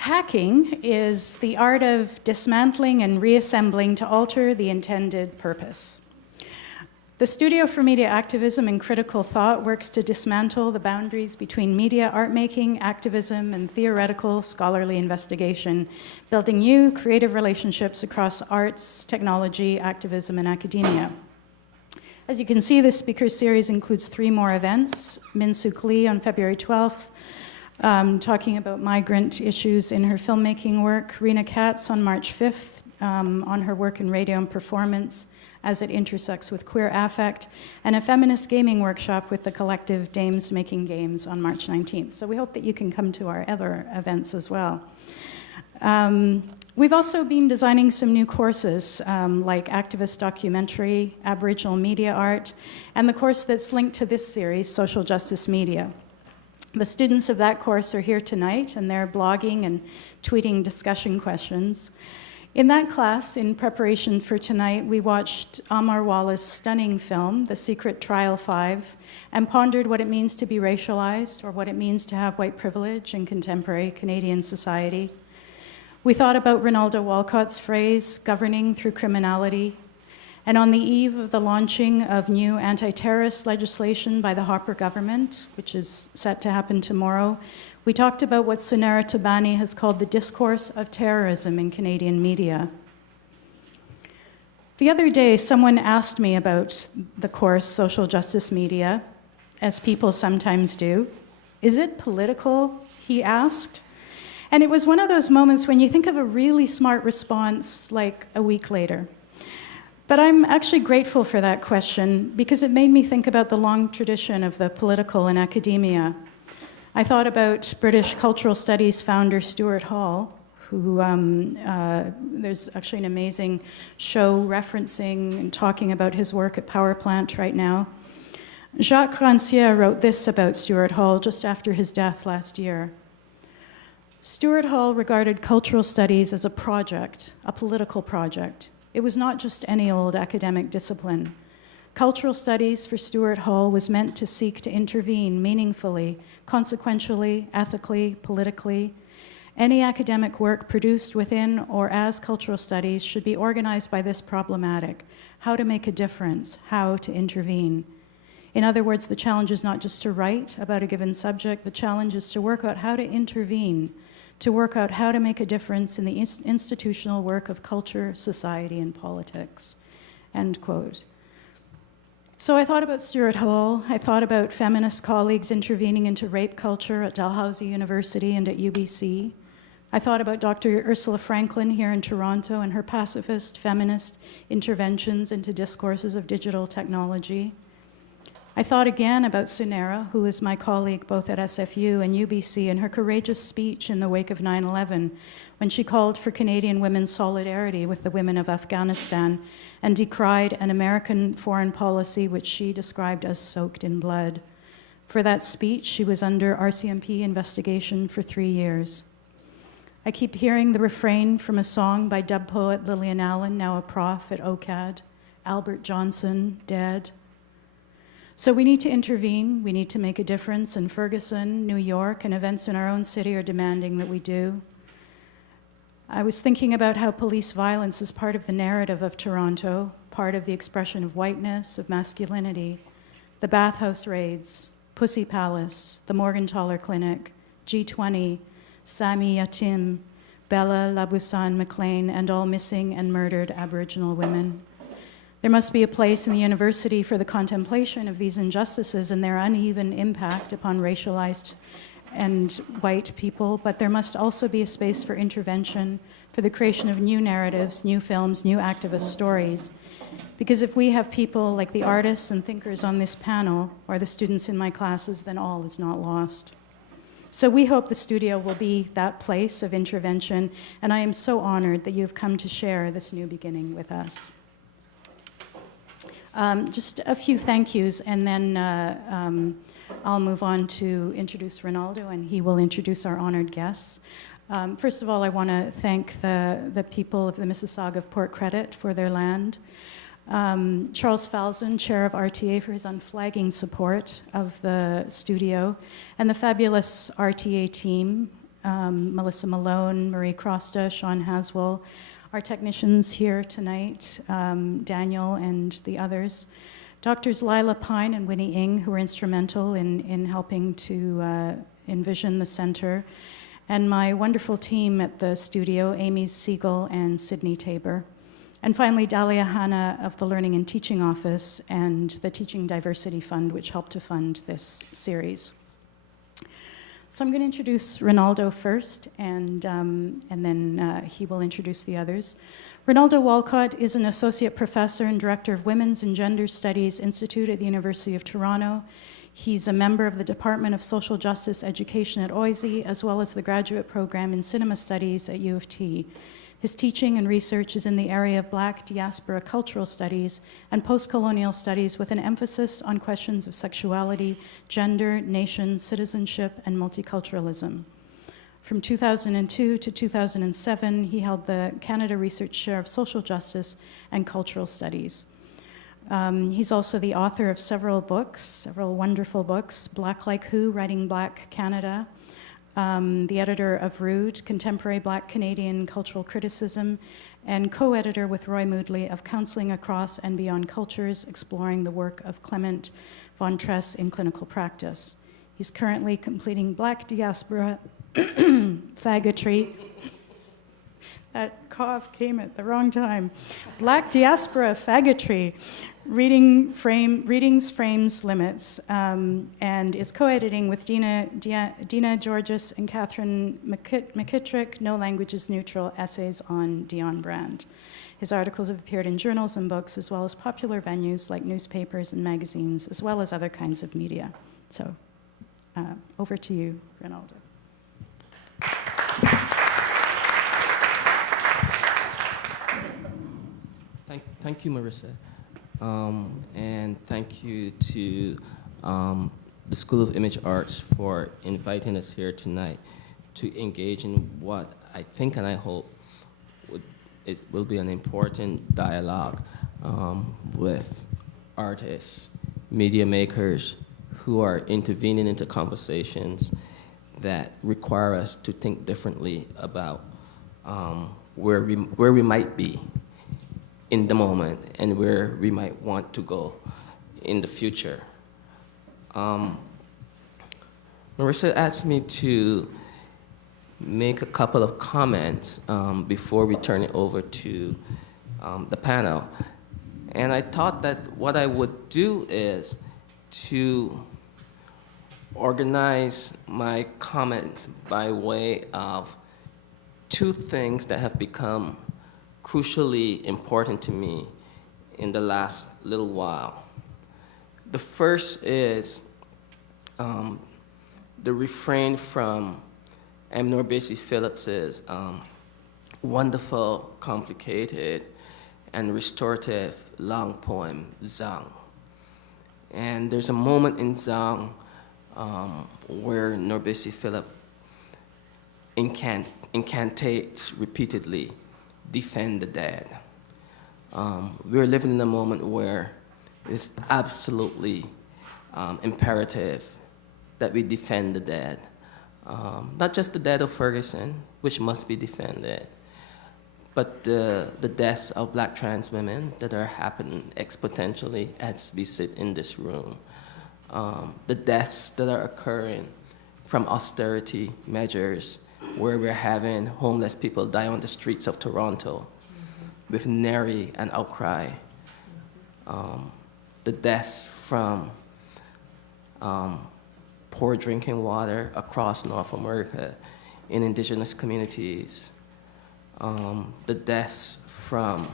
Hacking is the art of dismantling and reassembling to alter the intended purpose. The Studio for Media Activism and Critical Thought works to dismantle the boundaries between media art-making, activism, and theoretical scholarly investigation, building new creative relationships across arts, technology, activism, and academia. As you can see, this speaker series includes 3 more events. Min Suk Lee on February 12th, talking about migrant issues in her filmmaking work. Rena Katz on March 5th, on her work in radio and performance as it intersects with queer affect, and a feminist gaming workshop with the collective Dames Making Games on March 19th. So we hope that you can come to our other events as well. We've also been designing some new courses, like activist documentary, Aboriginal media art, and the course that's linked to this series, social justice media. The students of that course are here tonight, and they're blogging and tweeting discussion questions. In that class, in preparation for tonight, we watched Amar Wala's stunning film, The Secret Trial 5, and pondered what it means to be racialized, or what it means to have white privilege in contemporary Canadian society. We thought about Rinaldo Walcott's phrase, governing through criminality. And on the eve of the launching of new anti-terrorist legislation by the Harper government, which is set to happen tomorrow, we talked about what Sunera Tabani has called the discourse of terrorism in Canadian media. The other day, someone asked me about the course Social Justice Media, as people sometimes do. Is it political? He asked. And it was one of those moments when you think of a really smart response like a week later. But I'm actually grateful for that question because it made me think about the long tradition of the political in academia. I thought about British cultural studies founder Stuart Hall, who there's actually an amazing show referencing and talking about his work at Power Plant right now. Jacques Rancière wrote this about Stuart Hall just after his death last year. Stuart Hall regarded cultural studies as a project, a political project. It was not just any old academic discipline. Cultural studies for Stuart Hall was meant to seek to intervene meaningfully, consequentially, ethically, politically. Any academic work produced within or as cultural studies should be organized by this problematic: how to make a difference, how to intervene. In other words, the challenge is not just to write about a given subject, the challenge is to work out how to intervene, to work out how to make a difference in the institutional work of culture, society, and politics, end quote. So I thought about Stuart Hall. I thought about feminist colleagues intervening into rape culture at Dalhousie University and at UBC. I thought about Dr. Ursula Franklin here in Toronto and her pacifist, feminist interventions into discourses of digital technology. I thought again about Sunera, who is my colleague both at SFU and UBC, and her courageous speech in the wake of 9/11, when she called for Canadian women's solidarity with the women of Afghanistan and decried an American foreign policy which she described as soaked in blood. For that speech, she was under RCMP investigation for 3 years. I keep hearing the refrain from a song by dub poet Lillian Allen, now a prof at OCAD, Albert Johnson, dead. So we need to intervene, we need to make a difference, and Ferguson, New York, and events in our own city are demanding that we do. I was thinking about how police violence is part of the narrative of Toronto, part of the expression of whiteness, of masculinity, the bathhouse raids, Pussy Palace, the Morgentaler Clinic, G20, Sami Yatim, Bella Labussan McLean, and all missing and murdered Aboriginal women. There must be a place in the university for the contemplation of these injustices and their uneven impact upon racialized and white people, but there must also be a space for intervention, for the creation of new narratives, new films, new activist stories. Because if we have people like the artists and thinkers on this panel, or the students in my classes, then all is not lost. So we hope the studio will be that place of intervention, and I am so honored that you've come to share this new beginning with us. Just a few thank yous, and then I'll move on to introduce Rinaldo, and he will introduce our honored guests. First of all, I want to thank the people of the Mississauga of Port Credit for their land. Charles Falzon, chair of RTA, for his unflagging support of the studio, and the fabulous RTA team, Melissa Malone, Marie Crosta, Sean Haswell, our technicians here tonight, Daniel and the others, Doctors Lila Pine and Winnie Ng, who were instrumental in helping to envision the center, and my wonderful team at the studio, Amy Siegel and Sydney Tabor. And finally, Dahlia Hanna of the Learning and Teaching Office and the Teaching Diversity Fund, which helped to fund this series. So I'm going to introduce Rinaldo first, and then he will introduce the others. Rinaldo Walcott is an associate professor and director of Women's and Gender Studies Institute at the University of Toronto. He's a member of the Department of Social Justice Education at OISE, as well as the graduate program in Cinema Studies at U of T. His teaching and research is in the area of Black diaspora cultural studies and post-colonial studies with an emphasis on questions of sexuality, gender, nation, citizenship, and multiculturalism. From 2002 to 2007, he held the Canada Research Chair of Social Justice and Cultural Studies. He's also the author of several books, several wonderful books, Black Like Who, Writing Black Canada, the editor of Rude, Contemporary Black Canadian Cultural Criticism, and co-editor with Roy Moodley of Counseling Across and Beyond Cultures, exploring the work of Clement von Tress in clinical practice. He's currently completing Black Diaspora Faggotry. That cough came at the wrong time. Black Diaspora Faggotry, Readings, Frames, Limits, and is co-editing with Dina Georges and Catherine McKittrick, No Language is Neutral, Essays on Dion Brand. His articles have appeared in journals and books, as well as popular venues like newspapers and magazines, as well as other kinds of media. So, over to you, Rinaldo. Thank you, Marissa. And thank you to the School of Image Arts for inviting us here tonight to engage in what I think and I hope it will be an important dialogue with artists, media makers who are intervening into conversations that require us to think differently about where we might be in the moment and where we might want to go in the future. Marissa asked me to make a couple of comments before we turn it over to the panel. And I thought that what I would do is to organize my comments by way of two things that have become crucially important to me in the last little while. The first is the refrain from Norbesi Phillips's wonderful, complicated, and restorative long poem, Zang. And there's a moment in Zang where Norbesi Phillip incantates repeatedly, defend the dead. We're living in a moment where it's absolutely imperative that we defend the dead. Not just the death of Ferguson, which must be defended, but the deaths of Black trans women that are happening exponentially as we sit in this room. The deaths that are occurring from austerity measures, where we're having homeless people die on the streets of Toronto with nary an outcry. The deaths from poor drinking water across North America in indigenous communities. The deaths from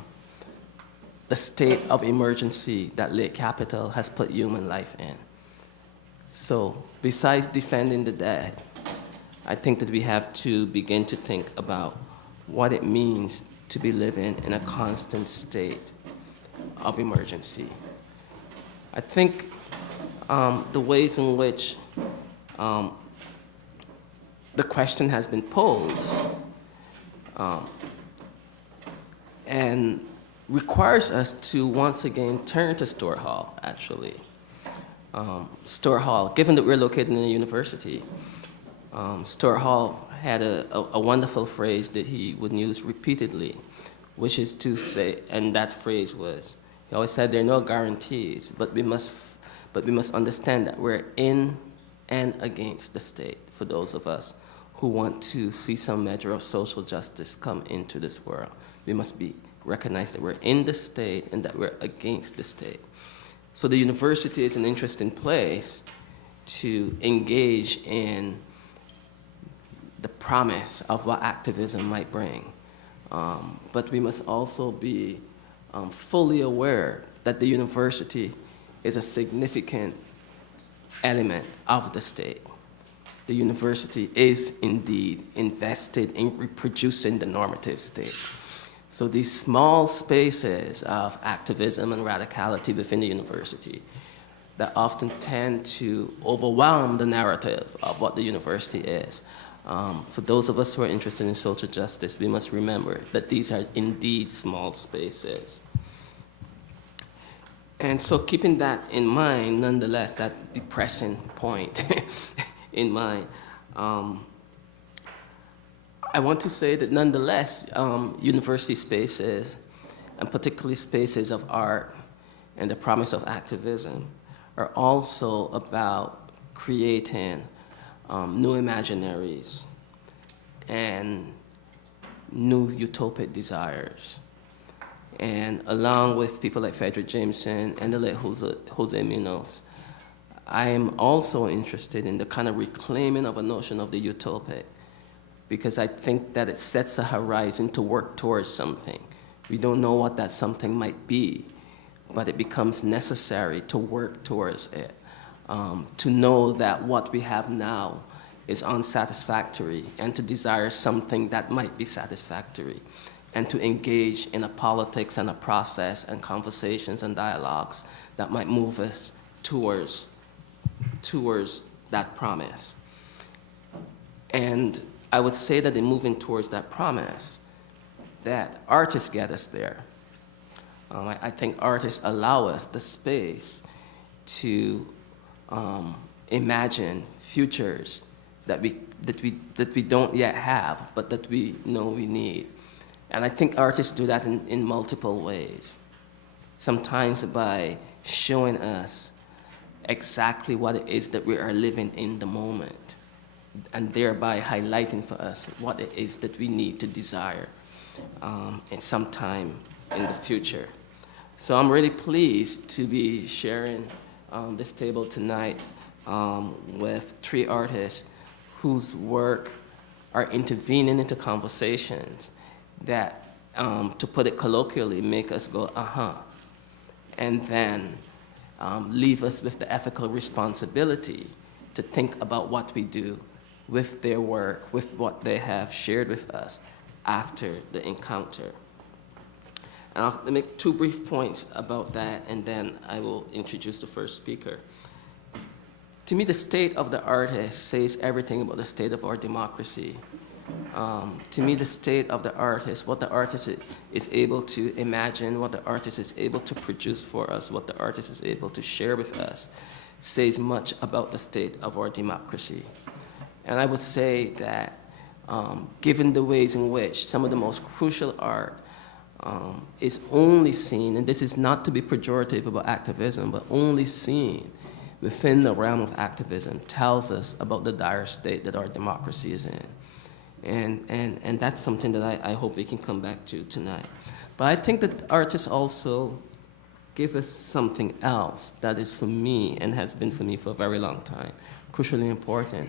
the state of emergency that Lake Capital has put human life in. So besides defending the dead, I think that we have to begin to think about what it means to be living in a constant state of emergency. I think the ways in which the question has been posed and requires us to once again turn to Stewart Hall, actually. Stewart Hall, given that we're located in a university, Stewart Hall had a wonderful phrase that he would use repeatedly, which is to say, and that phrase was, he always said there are no guarantees, but we must understand that we're in and against the state for those of us who want to see some measure of social justice come into this world. We must recognize that we're in the state and that we're against the state. So the university is an interesting place to engage in the promise of what activism might bring. But we must also be fully aware that the university is a significant element of the state. The university is indeed invested in reproducing the normative state. So these small spaces of activism and radicality within the university that often tend to overwhelm the narrative of what the university is. For those of us who are interested in social justice, we must remember that these are indeed small spaces. And so keeping that in mind, nonetheless, that depressing point in mind, I want to say that nonetheless, university spaces, and particularly spaces of art and the promise of activism, are also about creating new imaginaries and new utopic desires. And along with people like Frederick Jameson and the late Jose Munoz, I am also interested in the kind of reclaiming of a notion of the utopic, because I think that it sets a horizon to work towards something. We don't know what that something might be, but it becomes necessary to work towards it, to know that what we have now is unsatisfactory, and to desire something that might be satisfactory, and to engage in a politics and a process and conversations and dialogues that might move us towards that promise. And I would say that in moving towards that promise, that artists get us there. I think artists allow us the space to imagine futures that we don't yet have, but that we know we need. And I think artists do that in multiple ways. Sometimes by showing us exactly what it is that we are living in the moment, and thereby highlighting for us what it is that we need to desire at some time in the future. So I'm really pleased to be sharing this table tonight with three artists whose work are intervening into conversations that, to put it colloquially, make us go, uh-huh, and then leave us with the ethical responsibility to think about what we do with their work, with what they have shared with us after the encounter. And I'll make two brief points about that, and then I will introduce the first speaker. To me, the state of the artist says everything about the state of our democracy. To me, the state of the artist, what the artist is able to imagine, what the artist is able to produce for us, what the artist is able to share with us, says much about the state of our democracy. And I would say that given the ways in which some of the most crucial art is only seen, and this is not to be pejorative about activism, but only seen within the realm of activism, tells us about the dire state that our democracy is in. And that's something that I hope we can come back to tonight. But I think that artists also give us something else that is for me, and has been for me for a very long time, crucially important.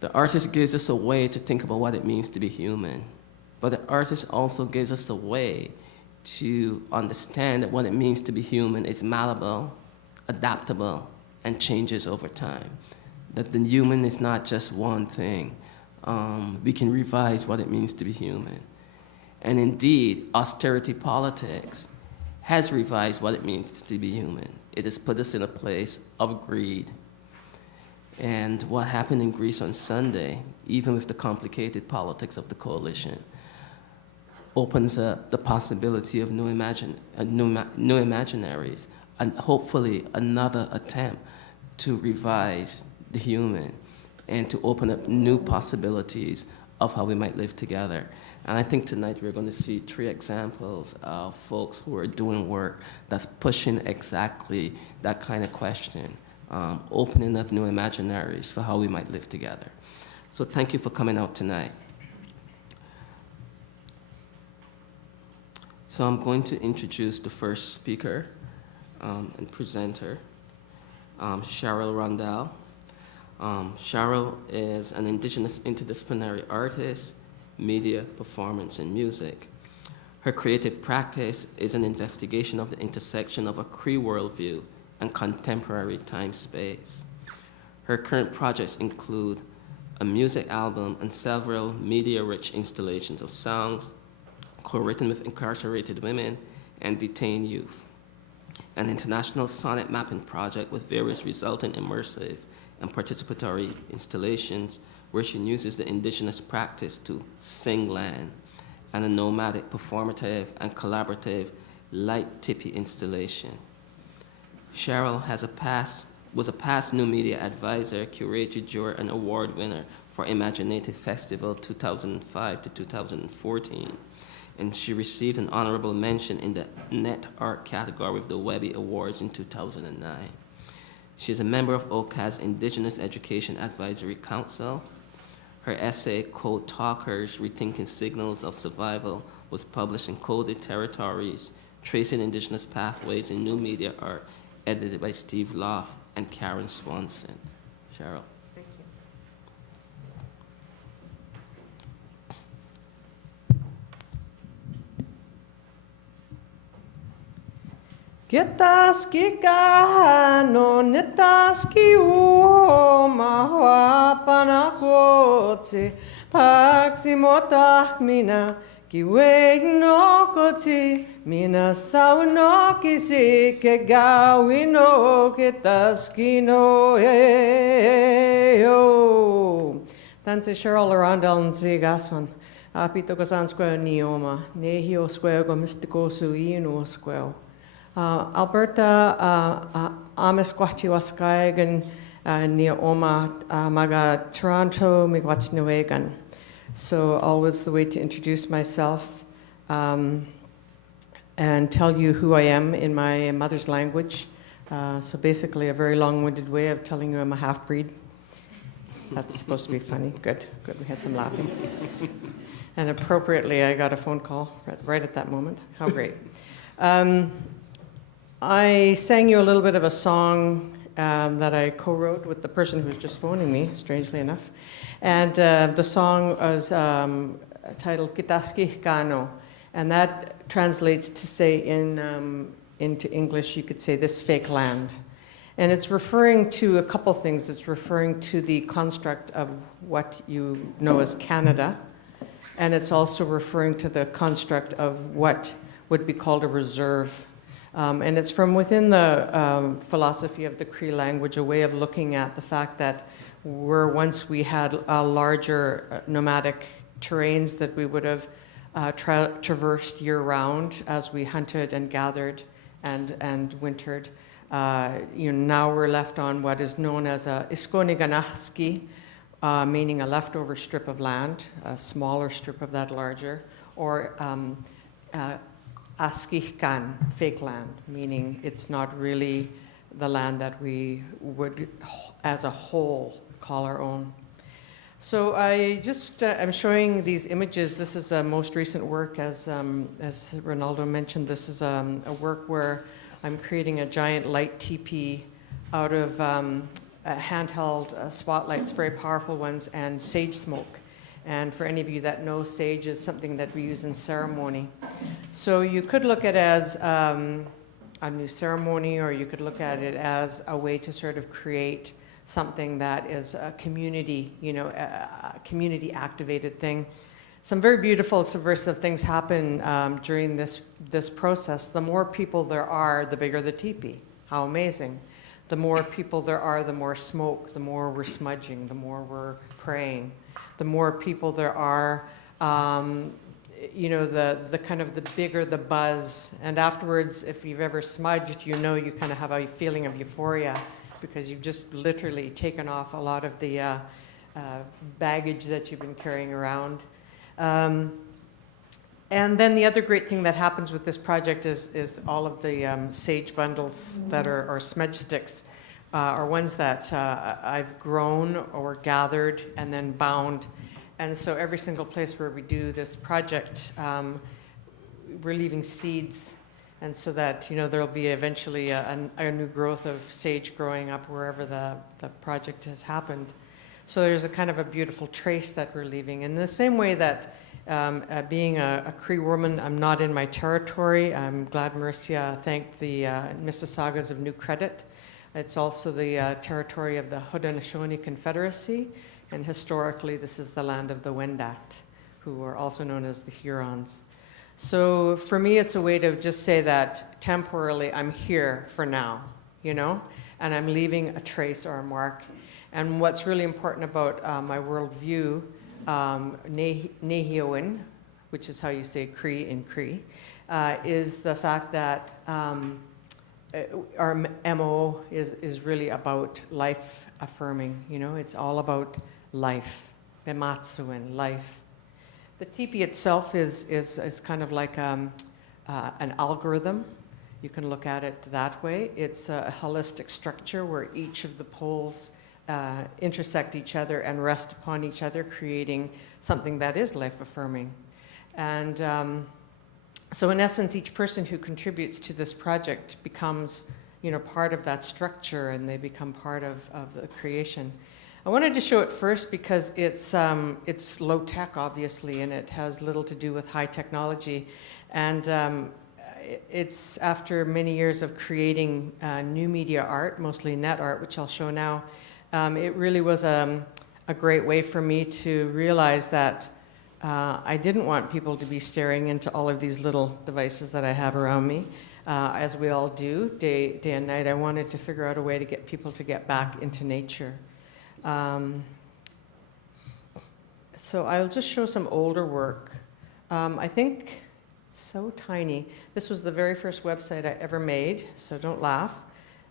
The artist gives us a way to think about what it means to be human. But the artist also gives us a way to understand that what it means to be human is malleable, adaptable, and changes over time. That the human is not just one thing. We can revise what it means to be human. And indeed, austerity politics has revised what it means to be human. It has put us in a place of greed. And what happened in Greece on Sunday, even with the complicated politics of the coalition, opens up the possibility of new imaginaries, and hopefully another attempt to revise the human and to open up new possibilities of how we might live together. And I think tonight we're going to see 3 examples of folks who are doing work that's pushing exactly that kind of question, opening up new imaginaries for how we might live together. So thank you for coming out tonight. So I'm going to introduce the first speaker and presenter, Cheryl L'Hirondelle. Cheryl is an Indigenous interdisciplinary artist, media, performance, and music. Her creative practice is an investigation of the intersection of a Cree worldview and contemporary time-space. Her current projects include a music album and several media-rich installations of songs co-written with incarcerated women and detained youth, an international sonnet mapping project with various resulting immersive and participatory installations where she uses the indigenous practice to sing land, and a nomadic, performative, and collaborative light tipi installation. Cheryl was a past new media advisor, curator, juror, and award winner for Imaginative Festival 2005 to 2014. And she received an honorable mention in the Net Art category with the Webby Awards in 2009. She is a member of OCAD's Indigenous Education Advisory Council. Her essay, Code Talkers, Rethinking Signals of Survival, was published in Coded Territories, Tracing Indigenous Pathways in New Media Art, edited by Steve Loft and Karen Swanson. Cheryl. Thank you. Getas ki kahano netas ki uho mahua panakote paximotach mina ki weg no koti mina sauno ki si ke gawino getas ki no yo. Danse Cheryl L'Hirondelle and Zigaswan. Apito kasan square nioma nehio square go mystico suino square. Alberta Amisquachi Waskaigan near Oma Maga Toronto Miigwachniwegan. So always the way to introduce myself and tell you who I am in my mother's language. So basically a very long-winded way of telling you I'm a half-breed. That's supposed to be funny. Good, we had some laughing. And appropriately I got a phone call right at that moment. How great. I sang you a little bit of a song that I co-wrote with the person who was just phoning me, strangely enough. And the song was titled Kitaski Kano. And that translates to say into English, you could say this fake land. And it's referring to a couple things. It's referring to the construct of what you know as Canada. And it's also referring to the construct of what would be called a reserve. And it's from within the philosophy of the Cree language, a way of looking at the fact that once we had larger nomadic terrains that we would have traversed year-round as we hunted and gathered and wintered. Now we're left on what is known as a iskoniganahski, meaning a leftover strip of land, a smaller strip of that larger, or Askihkan, fake land, meaning it's not really the land that we would, as a whole, call our own. So I just am showing these images. This is a most recent work, as Rinaldo mentioned. This is a work where I'm creating a giant light teepee out of handheld spotlights, very powerful ones, and sage smoke. And for any of you that know, sage is something that we use in ceremony. So you could look at it as a new ceremony, or you could look at it as a way to sort of create something that is a community, a community activated thing. Some very beautiful subversive things happen during this process. The more people there are, the bigger the teepee. How amazing. The more people there are, the more smoke, the more we're smudging, the more we're praying. The more people there are, the kind of the bigger the buzz. And afterwards, if you've ever smudged, you kind of have a feeling of euphoria because you've just literally taken off a lot of the baggage that you've been carrying around. And then the other great thing that happens with this project is all of the sage bundles that are smudge sticks are ones that I've grown or gathered and then bound. And so every single place where we do this project, we're leaving seeds, and so that, you know, there'll be eventually a new growth of sage growing up wherever the project has happened. So there's a kind of a beautiful trace that we're leaving. In the same way that being a Cree woman, I'm not in my territory. I'm glad Marcia thanked the Mississaugas of New Credit. It's also the territory of the Haudenosaunee Confederacy, and historically this is the land of the Wendat, who are also known as the Hurons. So for me, it's a way to just say that temporarily I'm here for now, you know, and I'm leaving a trace or a mark. And what's really important about my worldview, Nehioin, which is how you say Cree in Cree, is the fact that our MO is really about life affirming, you know, it's all about life, Bematsuin, life. The teepee itself is kind of like an algorithm. You can look at it that way. It's a holistic structure where each of the poles intersect each other and rest upon each other, creating something that is life-affirming. And so in essence, each person who contributes to this project becomes, you know, part of that structure, and they become part of the creation. I wanted to show it first because it's low-tech, obviously, and it has little to do with high technology. And it's after many years of creating new media art, mostly net art, which I'll show now. It really was a great way for me to realize that I didn't want people to be staring into all of these little devices that I have around me, as we all do, day and night. I wanted to figure out a way to get people to get back into nature. So I'll just show some older work. I think it's so tiny. This was the very first website I ever made, so don't laugh.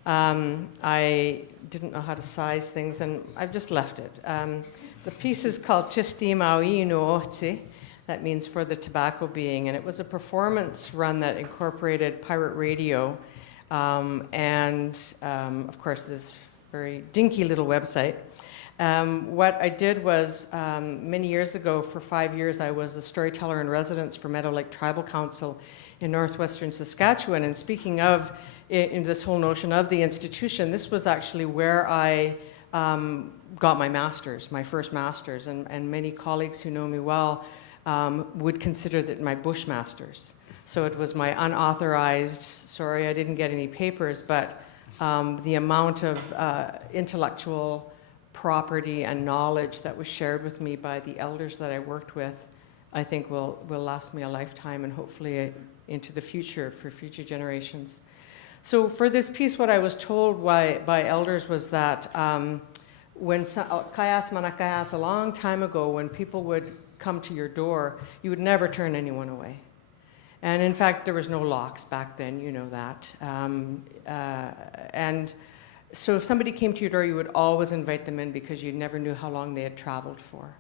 I didn't know how to size things, and I've just left it. The piece is called Chisti Maui no Oti. That means for the tobacco being, and it was a performance run that incorporated pirate radio and, of course, this very dinky little website. What I did was, many years ago, for 5 years, I was a storyteller in residence for Meadow Lake Tribal Council in northwestern Saskatchewan. And speaking of in this whole notion of the institution, this was actually where I got my master's, my first master's. And many colleagues who know me well would consider that my Bushmasters. So it was my unauthorized, sorry, I didn't get any papers, but the amount of intellectual property and knowledge that was shared with me by the elders that I worked with, I think will last me a lifetime, and hopefully into the future, for future generations. So for this piece, what I was told by elders was that when Kayas Manakayas, a long time ago, when people would come to your door, you would never turn anyone away. And in fact, there was no locks back then, you know that. And so if somebody came to your door, you would always invite them in because you never knew how long they had traveled for.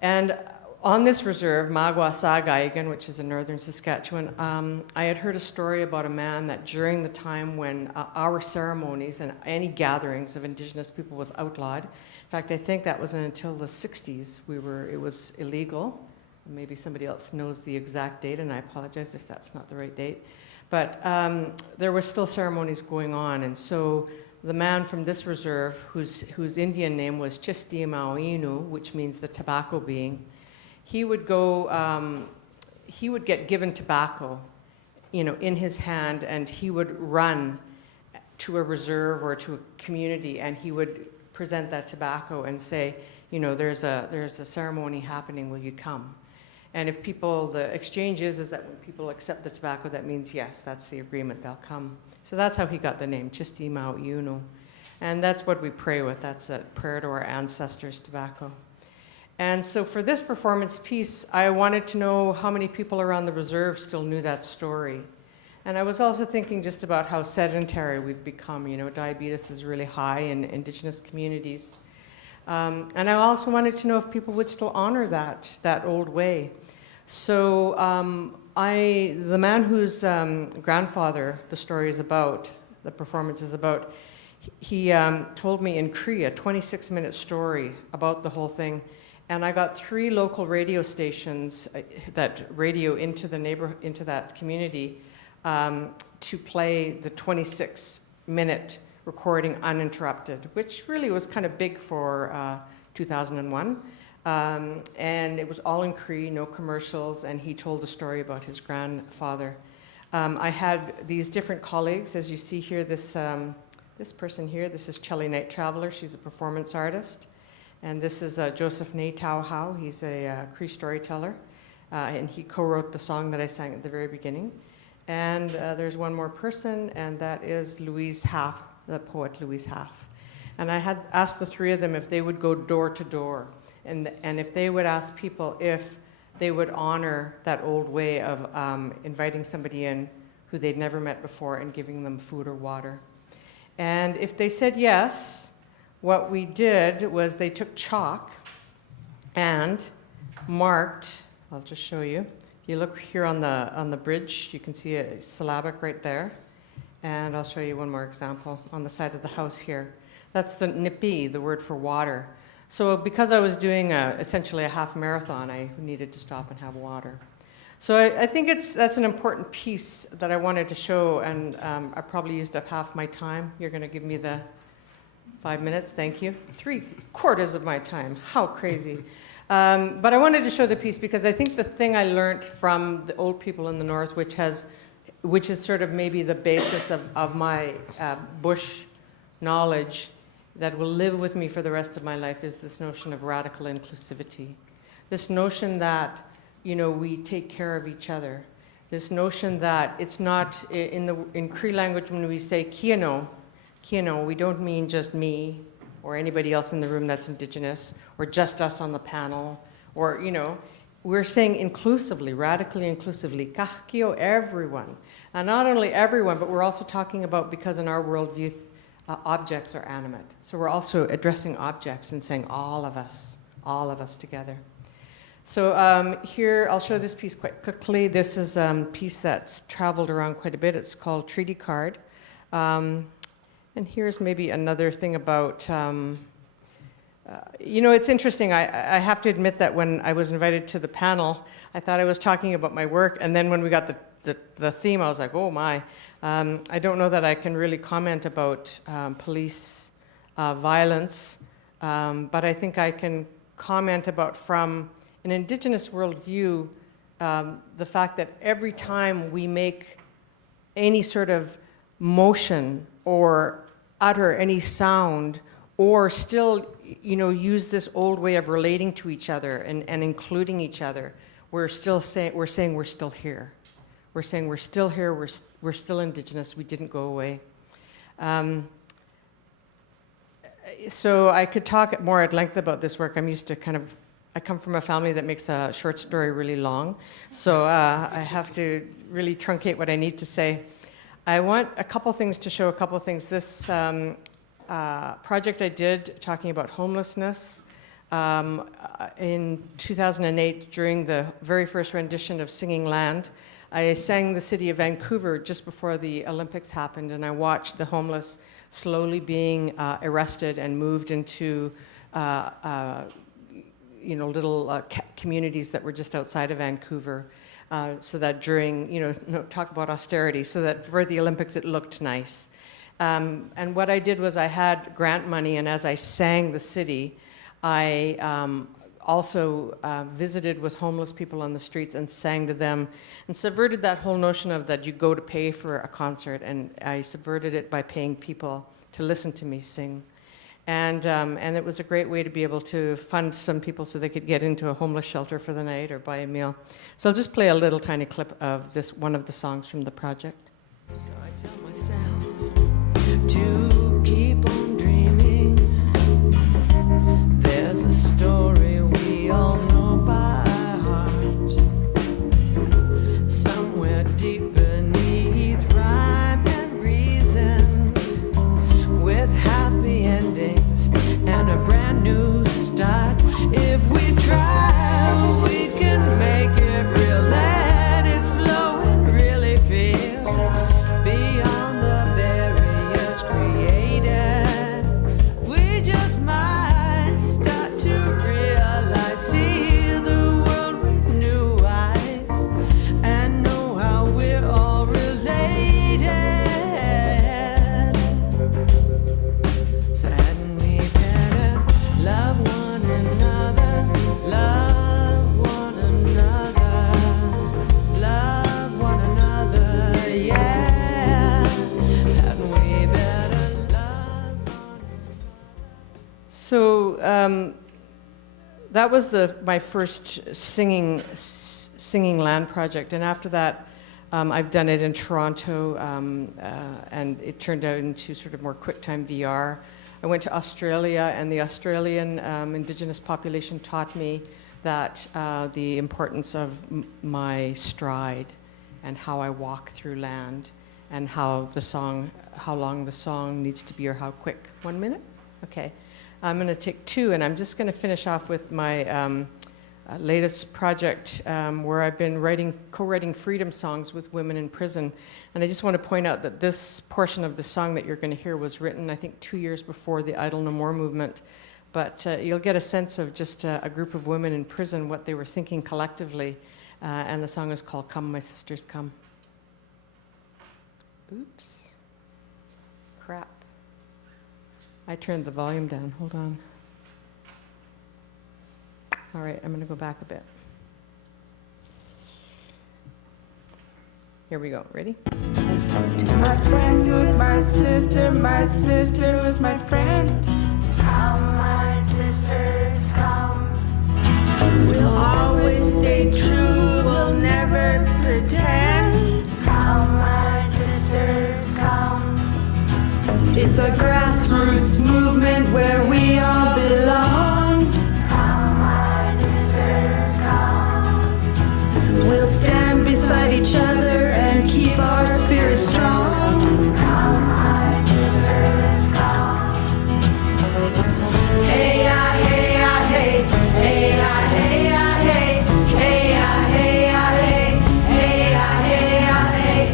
And on this reserve, Magua Sagaigan, which is in northern Saskatchewan, I had heard a story about a man that during the time when our ceremonies and any gatherings of Indigenous people was outlawed. In fact, I think that wasn't until the 60s it was illegal. Maybe somebody else knows the exact date, and I apologize if that's not the right date. But there were still ceremonies going on, and so the man from this reserve, whose Indian name was Chisti Mauinu, which means the tobacco being, he would go, he would get given tobacco, you know, in his hand, and he would run to a reserve or to a community, and he would present that tobacco and say, you know, there's a ceremony happening, will you come? And if people, the exchange is that when people accept the tobacco, that means yes, that's the agreement, they'll come. So that's how he got the name, Chisti Mau Yuno. And that's what we pray with, that's a prayer to our ancestors' tobacco. And so for this performance piece, I wanted to know how many people around the reserve still knew that story. And I was also thinking just about how sedentary we've become. You know, diabetes is really high in Indigenous communities. And I also wanted to know if people would still honor that old way. So the man whose grandfather the story is about, the performance is about, he told me in Cree a 26-minute story about the whole thing. And I got 3 local radio stations that radio into the into that community to play the 26-minute recording uninterrupted, which really was kind of big for 2001. And it was all in Cree, no commercials, and he told the story about his grandfather. I had these different colleagues, as you see here, this person here, this is Chelly Night Traveler, she's a performance artist. And this is Joseph Nay Tao Hao, he's a Cree storyteller, and he co-wrote the song that I sang at the very beginning. And there's one more person, and that is Louise Half, the poet Louise Half. And I had asked the 3 of them if they would go door to door, and if they would ask people if they would honor that old way of inviting somebody in who they'd never met before and giving them food or water. And if they said yes, what we did was they took chalk and marked, I'll just show you. If you look here on the bridge, you can see a syllabic right there. And I'll show you one more example on the side of the house here. That's the nipi, the word for water. So because I was doing essentially a half marathon, I needed to stop and have water. So I think that's an important piece that I wanted to show, and I probably used up half my time. You're going to give me the 5 minutes, thank you. 3/4 of my time, how crazy. But I wanted to show the piece because I think the thing I learned from the old people in the North, which is sort of maybe the basis of my bush knowledge that will live with me for the rest of my life, is this notion of radical inclusivity. This notion that, you know, we take care of each other. This notion that it's not, in Cree language when we say kiano, we don't mean just me or anybody else in the room that's Indigenous or just us on the panel, or, you know, we're saying inclusively, radically inclusively, kahkio, everyone. And not only everyone, but we're also talking about, because in our worldview, objects are animate. So we're also addressing objects and saying all of us together. So here, I'll show this piece quite quickly. This is a piece that's traveled around quite a bit. It's called Treaty Card. And here's maybe another thing about, you know, it's interesting. I have to admit that when I was invited to the panel, I thought I was talking about my work. And then when we got the theme, I was like, oh my. I don't know that I can really comment about police violence, but I think I can comment about, from an Indigenous worldview, the fact that every time we make any sort of motion or utter any sound, or still, you know, use this old way of relating to each other and including each other, we're saying we're still here. We're saying we're still here, we're still Indigenous, we didn't go away. So I could talk more at length about this work. I'm used to I come from a family that makes a short story really long, so I have to really truncate what I need to say. I want a couple things to show, a couple things. This project I did talking about homelessness in 2008 during the very first rendition of Singing Land. I sang the city of Vancouver just before the Olympics happened, and I watched the homeless slowly being arrested and moved into you know, little communities that were just outside of Vancouver, so that during, you know, talk about austerity, so that for the Olympics it looked nice. And what I did was I had grant money, and as I sang the city, I also visited with homeless people on the streets and sang to them, and subverted that whole notion of that you go to pay for a concert, and I subverted it by paying people to listen to me sing. And it was a great way to be able to fund some people so they could get into a homeless shelter for the night or buy a meal. So I'll just play a little tiny clip of this, one of the songs from the project. So I tell myself to keep on dreaming. There's a story we all know by heart. Somewhere deep beneath rhyme and reason, with happy endings and a brand new So that was my first singing land project, and after that, I've done it in Toronto, and it turned out into sort of more QuickTime VR. I went to Australia, and the Australian Indigenous population taught me that the importance of my stride and how I walk through land, and how long the song needs to be, or how quick. 1 minute? Okay. I'm going to take 2, and I'm just going to finish off with my latest project where I've been co-writing freedom songs with women in prison. And I just want to point out that this portion of the song that you're going to hear was written, I think, 2 years before the Idle No More movement. But you'll get a sense of just a group of women in prison, what they were thinking collectively. And the song is called Come, My Sisters, Come. Oops. Crap. I turned the volume down. Hold on. All right, I'm going to go back a bit. Here we go. Ready? My friend was my sister was my friend. Come, my sisters, come. We'll always stay true, we'll never pretend. Come, my sisters, come. It's a grassroots movement where we all belong. Come, my sisters, come. We'll stand beside each other and keep our spirits strong. Come, my sisters, come. Hey, ah, hey, ah, hey. Hey, ah, hey, ah, hey. Hey, ah, hey, ah, hey. Hey, ah, hey, ah, hey.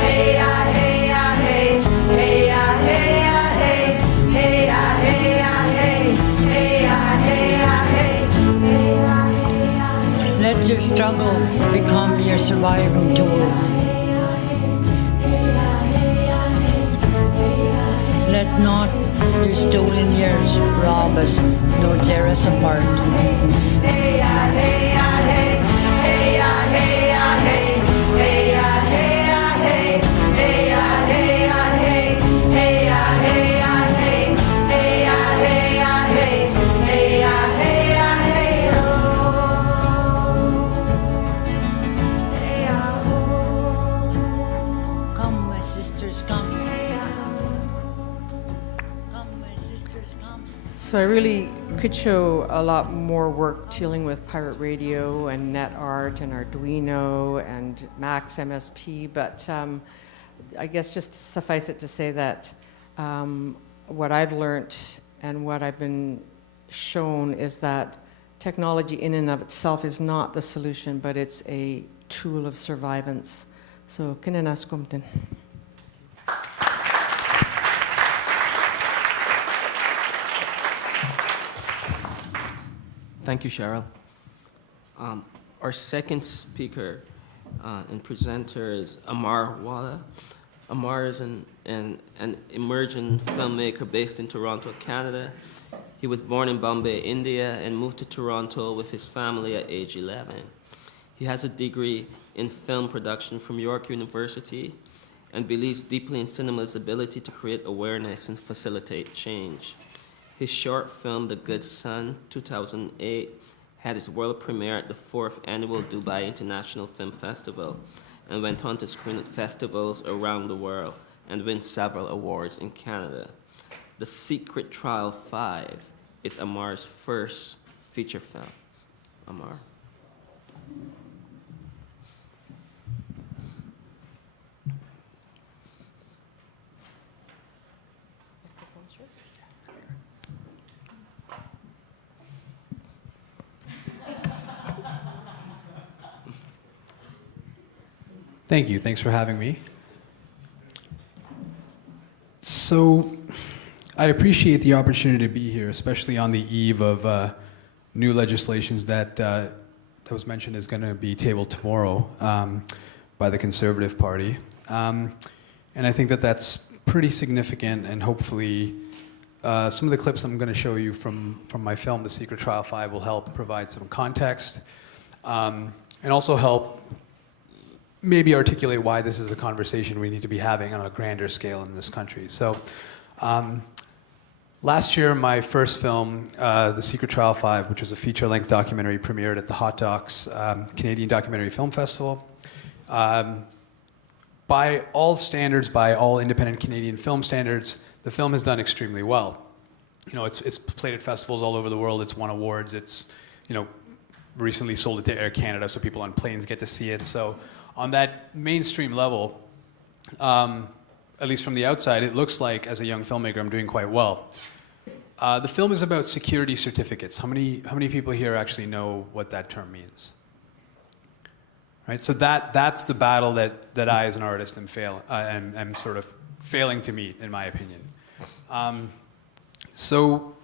Hey, ah, hey, ah, hey. Hey, ah, hey, ah, hey. Hey, ah, hey, ah, hey. Hey, ah, hey, ah, hey. Hey, ah, hey, ah, hey. Let your struggles become your survival tools. Let not your stolen years rob us nor tear us apart. Hey, ah, hey, ah, hey. Hey, ah, hey, ah, hey. Hey, ah, hey, ah, hey. Hey, ah, hey, ah, hey. Hey, ah, hey, ah, hey. Hey, ah, hey, ah, hey. Hey, ah, hey, ah, hey. Oh. Hey, ah, oh. Come, my sisters, come. Come, my sisters, come. So I really could show a lot more work dealing with pirate radio and net art and Arduino and Max MSP, but I guess just suffice it to say that what I've learned and what I've been shown is that technology in and of itself is not the solution, but it's a tool of survivance. So, kinanas kumten. Thank you, Cheryl. Our second speaker and presenter is Amar Wala. Amar is an emerging filmmaker based in Toronto, Canada. He was born in Bombay, India, and moved to Toronto with his family at age 11. He has a degree in film production from York University and believes deeply in cinema's ability to create awareness and facilitate change. His short film, The Good Son, 2008, had its world premiere at the 4th Annual Dubai International Film Festival and went on to screen at festivals around the world and win several awards in Canada. The Secret Trial 5 is Amar's first feature film. Amar. Thank you. Thanks for having me. So, I appreciate the opportunity to be here, especially on the eve of new legislations that was mentioned is going to be tabled tomorrow by the Conservative Party. And I think that that's pretty significant, and hopefully some of the clips I'm going to show you from my film, The Secret Trial 5, will help provide some context and also help maybe articulate why this is a conversation we need to be having on a grander scale in this country. So Last year, my first film, The Secret Trial 5, which was a feature-length documentary, premiered at the Hot Docs Canadian Documentary Film Festival. By all standards, by all independent Canadian film standards, the film has done extremely well. You know, it's played at festivals all over the world. It's won awards. It's, you know, recently sold it to Air Canada, so people on planes get to see it. So on that mainstream level, at least from the outside, it looks like, as a young filmmaker, I'm doing quite well. The film is about security certificates. How many people here actually know what that term means? Right, so that's the battle that I, as an artist, am sort of failing to meet, in my opinion. So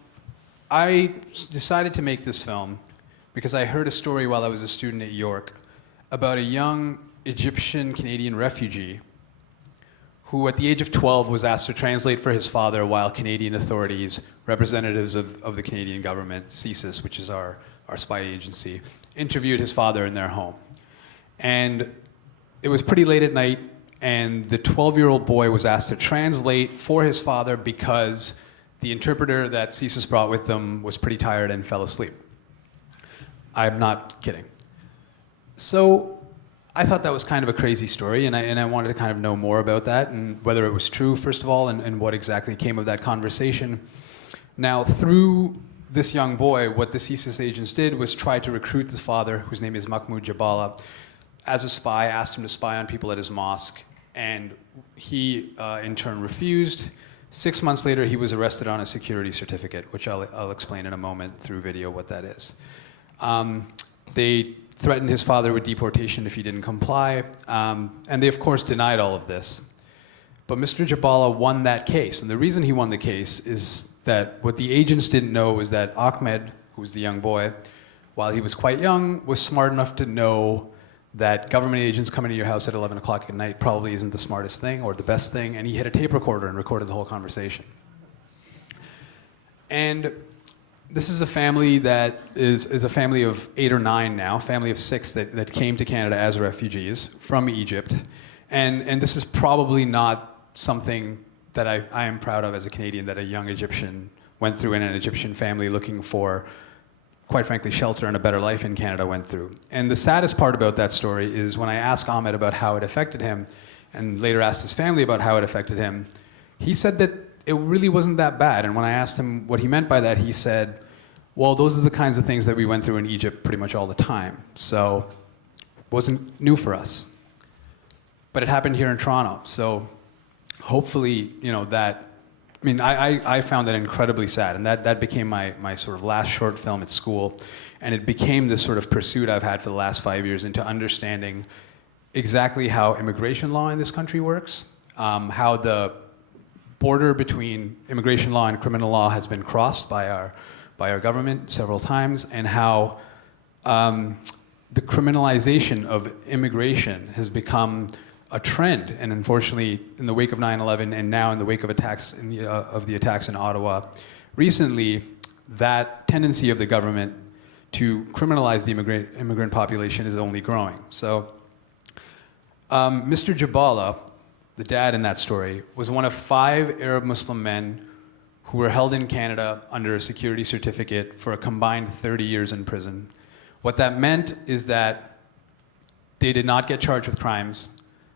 I decided to make this film because I heard a story while I was a student at York about a young Egyptian-Canadian refugee who at the age of 12 was asked to translate for his father while Canadian authorities, representatives of the Canadian government, CSIS, which is our spy agency, interviewed his father in their home. And it was pretty late at night, and the 12-year-old boy was asked to translate for his father because the interpreter that CSIS brought with them was pretty tired and fell asleep. I'm not kidding. So I thought that was kind of a crazy story, and I wanted to kind of know more about that and whether it was true, first of all, and what exactly came of that conversation. Now, through this young boy, what the CSIS agents did was try to recruit the father, whose name is Mahmoud Jabala, as a spy, asked him to spy on people at his mosque, and he, in turn, refused. 6 months later, he was arrested on a security certificate, which I'll explain in a moment through video what that is. They threatened his father with deportation if he didn't comply, and they, of course, denied all of this. But Mr. Jabala won that case, and the reason he won the case is that what the agents didn't know was that Ahmed, who was the young boy, while he was quite young, was smart enough to know that government agents coming to your house at 11 o'clock at night probably isn't the smartest thing or the best thing, and he hit a tape recorder and recorded the whole conversation. And this is a family that is a family of 8 or 9 now, family of 6 that came to Canada as refugees from Egypt. And this is probably not something that I am proud of as a Canadian, that a young Egyptian went through and an Egyptian family looking for, quite frankly, shelter and a better life in Canada went through. And the saddest part about that story is when I asked Ahmed about how it affected him, and later asked his family about how it affected him, he said that it really wasn't that bad. And when I asked him what he meant by that, he said, well, those are the kinds of things that we went through in Egypt pretty much all the time. So it wasn't new for us. But it happened here in Toronto. So hopefully, you know, that, I mean, I found that incredibly sad. And that became my sort of last short film at school. And it became this sort of pursuit I've had for the last 5 years into understanding exactly how immigration law in this country works, how the border between immigration law and criminal law has been crossed by our government several times, and how the criminalization of immigration has become a trend. And unfortunately, in the wake of 9/11 and now in the wake of the attacks in Ottawa recently, that tendency of the government to criminalize the immigrant population is only growing. So Mr. Jabala, the dad in that story, was one of 5 Arab Muslim men who were held in Canada under a security certificate for a combined 30 years in prison. What that meant is that they did not get charged with crimes,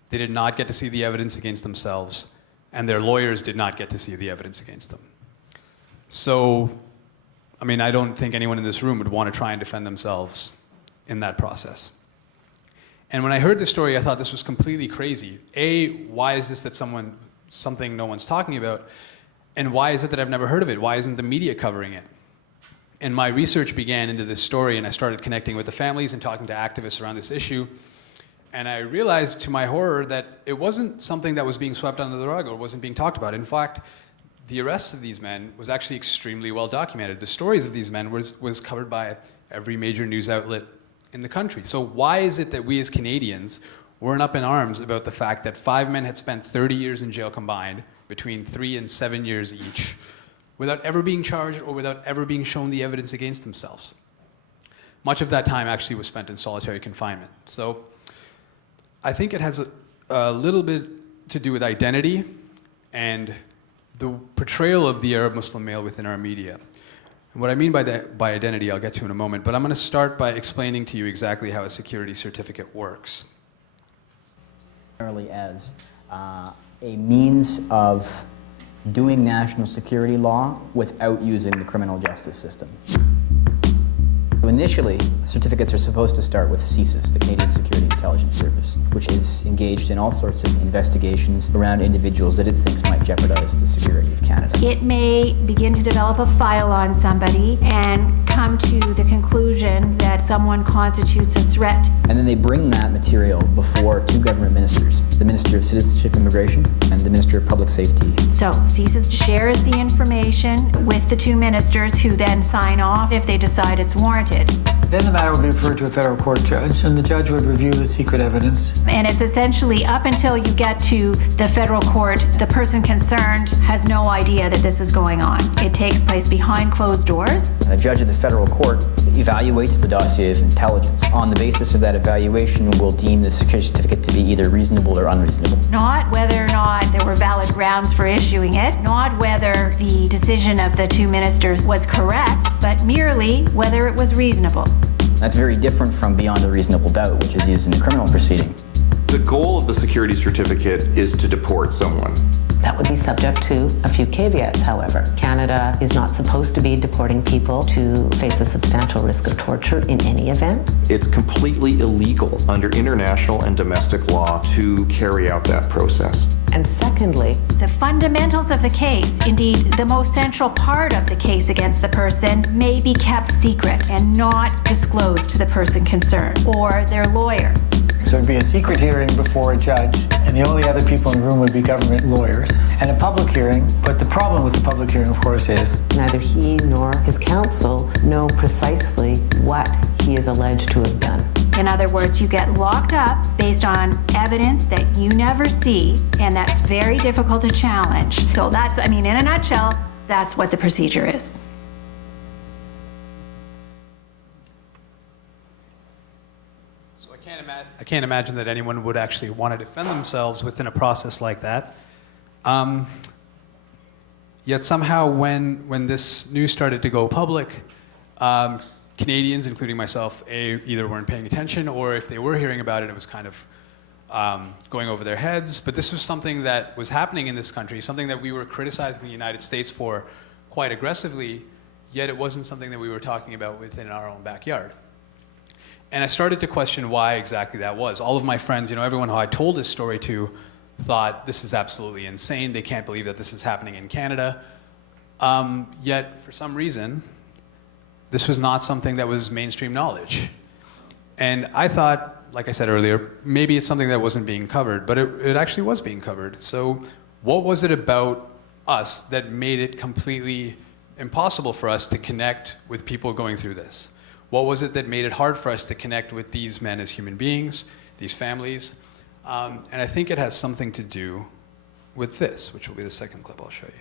they did not get to see the evidence against themselves, and their lawyers did not get to see the evidence against them. So, I mean, I don't think anyone in this room would want to try and defend themselves in that process. And when I heard this story, I thought this was completely crazy. A, why is this something no one's talking about? And why is it that I've never heard of it? Why isn't the media covering it? And my research began into this story, and I started connecting with the families and talking to activists around this issue. And I realized, to my horror, that it wasn't something that was being swept under the rug or wasn't being talked about. In fact, the arrests of these men was actually extremely well documented. The stories of these men was covered by every major news outlet in the country. So why is it that we as Canadians weren't up in arms about the fact that 5 men had spent 30 years in jail combined, between 3 and 7 years each, without ever being charged or without ever being shown the evidence against themselves? Much of that time actually was spent in solitary confinement. So I think it has a little bit to do with identity and the portrayal of the Arab Muslim male within our media. And what I mean by identity, I'll get to in a moment, but I'm going to start by explaining to you exactly how a security certificate works. Primarily as a means of doing national security law without using the criminal justice system. Initially, certificates are supposed to start with CSIS, the Canadian Security Intelligence Service, which is engaged in all sorts of investigations around individuals that it thinks might jeopardize the security of Canada. It may begin to develop a file on somebody and come to the conclusion that someone constitutes a threat. And then they bring that material before two government ministers, the Minister of Citizenship and Immigration and the Minister of Public Safety. So CSIS shares the information with the two ministers who then sign off if they decide it's warranted. Then the matter would be referred to a federal court judge, and the judge would review the secret evidence. And it's essentially up until you get to the federal court, the person concerned has no idea that this is going on. It takes place behind closed doors. And a judge of the federal court evaluates the dossier of intelligence. On the basis of that evaluation, will deem the security certificate to be either reasonable or unreasonable. Not whether or not there were valid grounds for issuing it, not whether the decision of the two ministers was correct, but merely whether it was reasonable. That's very different from beyond a reasonable doubt, which is used in the criminal proceeding. The goal of the security certificate is to deport someone. That would be subject to a few caveats, however. Canada is not supposed to be deporting people to face a substantial risk of torture in any event. It's completely illegal under international and domestic law to carry out that process. And secondly, the fundamentals of the case, indeed the most central part of the case against the person, may be kept secret and not disclosed to the person concerned or their lawyer. So it would be a secret hearing before a judge, and the only other people in the room would be government lawyers, and a public hearing. But the problem with the public hearing, of course, is neither he nor his counsel know precisely what he is alleged to have done. In other words, you get locked up based on evidence that you never see, and that's very difficult to challenge. So that's, I mean, in a nutshell, that's what the procedure is. So I can't imagine that anyone would actually want to defend themselves within a process like that. Yet somehow when this news started to go public, Canadians, including myself, either weren't paying attention, or if they were hearing about it, it was kind of going over their heads. But this was something that was happening in this country, something that we were criticizing the United States for quite aggressively, yet it wasn't something that we were talking about within our own backyard. And I started to question why exactly that was. All of my friends, everyone who I told this story to thought this is absolutely insane. They can't believe that this is happening in Canada. Yet, for some reason, this was not something that was mainstream knowledge. And I thought, like I said earlier, maybe it's something that wasn't being covered, but it actually was being covered. So what was it about us that made it completely impossible for us to connect with people going through this? What was it that made it hard for us to connect with these men as human beings, these families? And I think it has something to do with this, which will be the second clip I'll show you.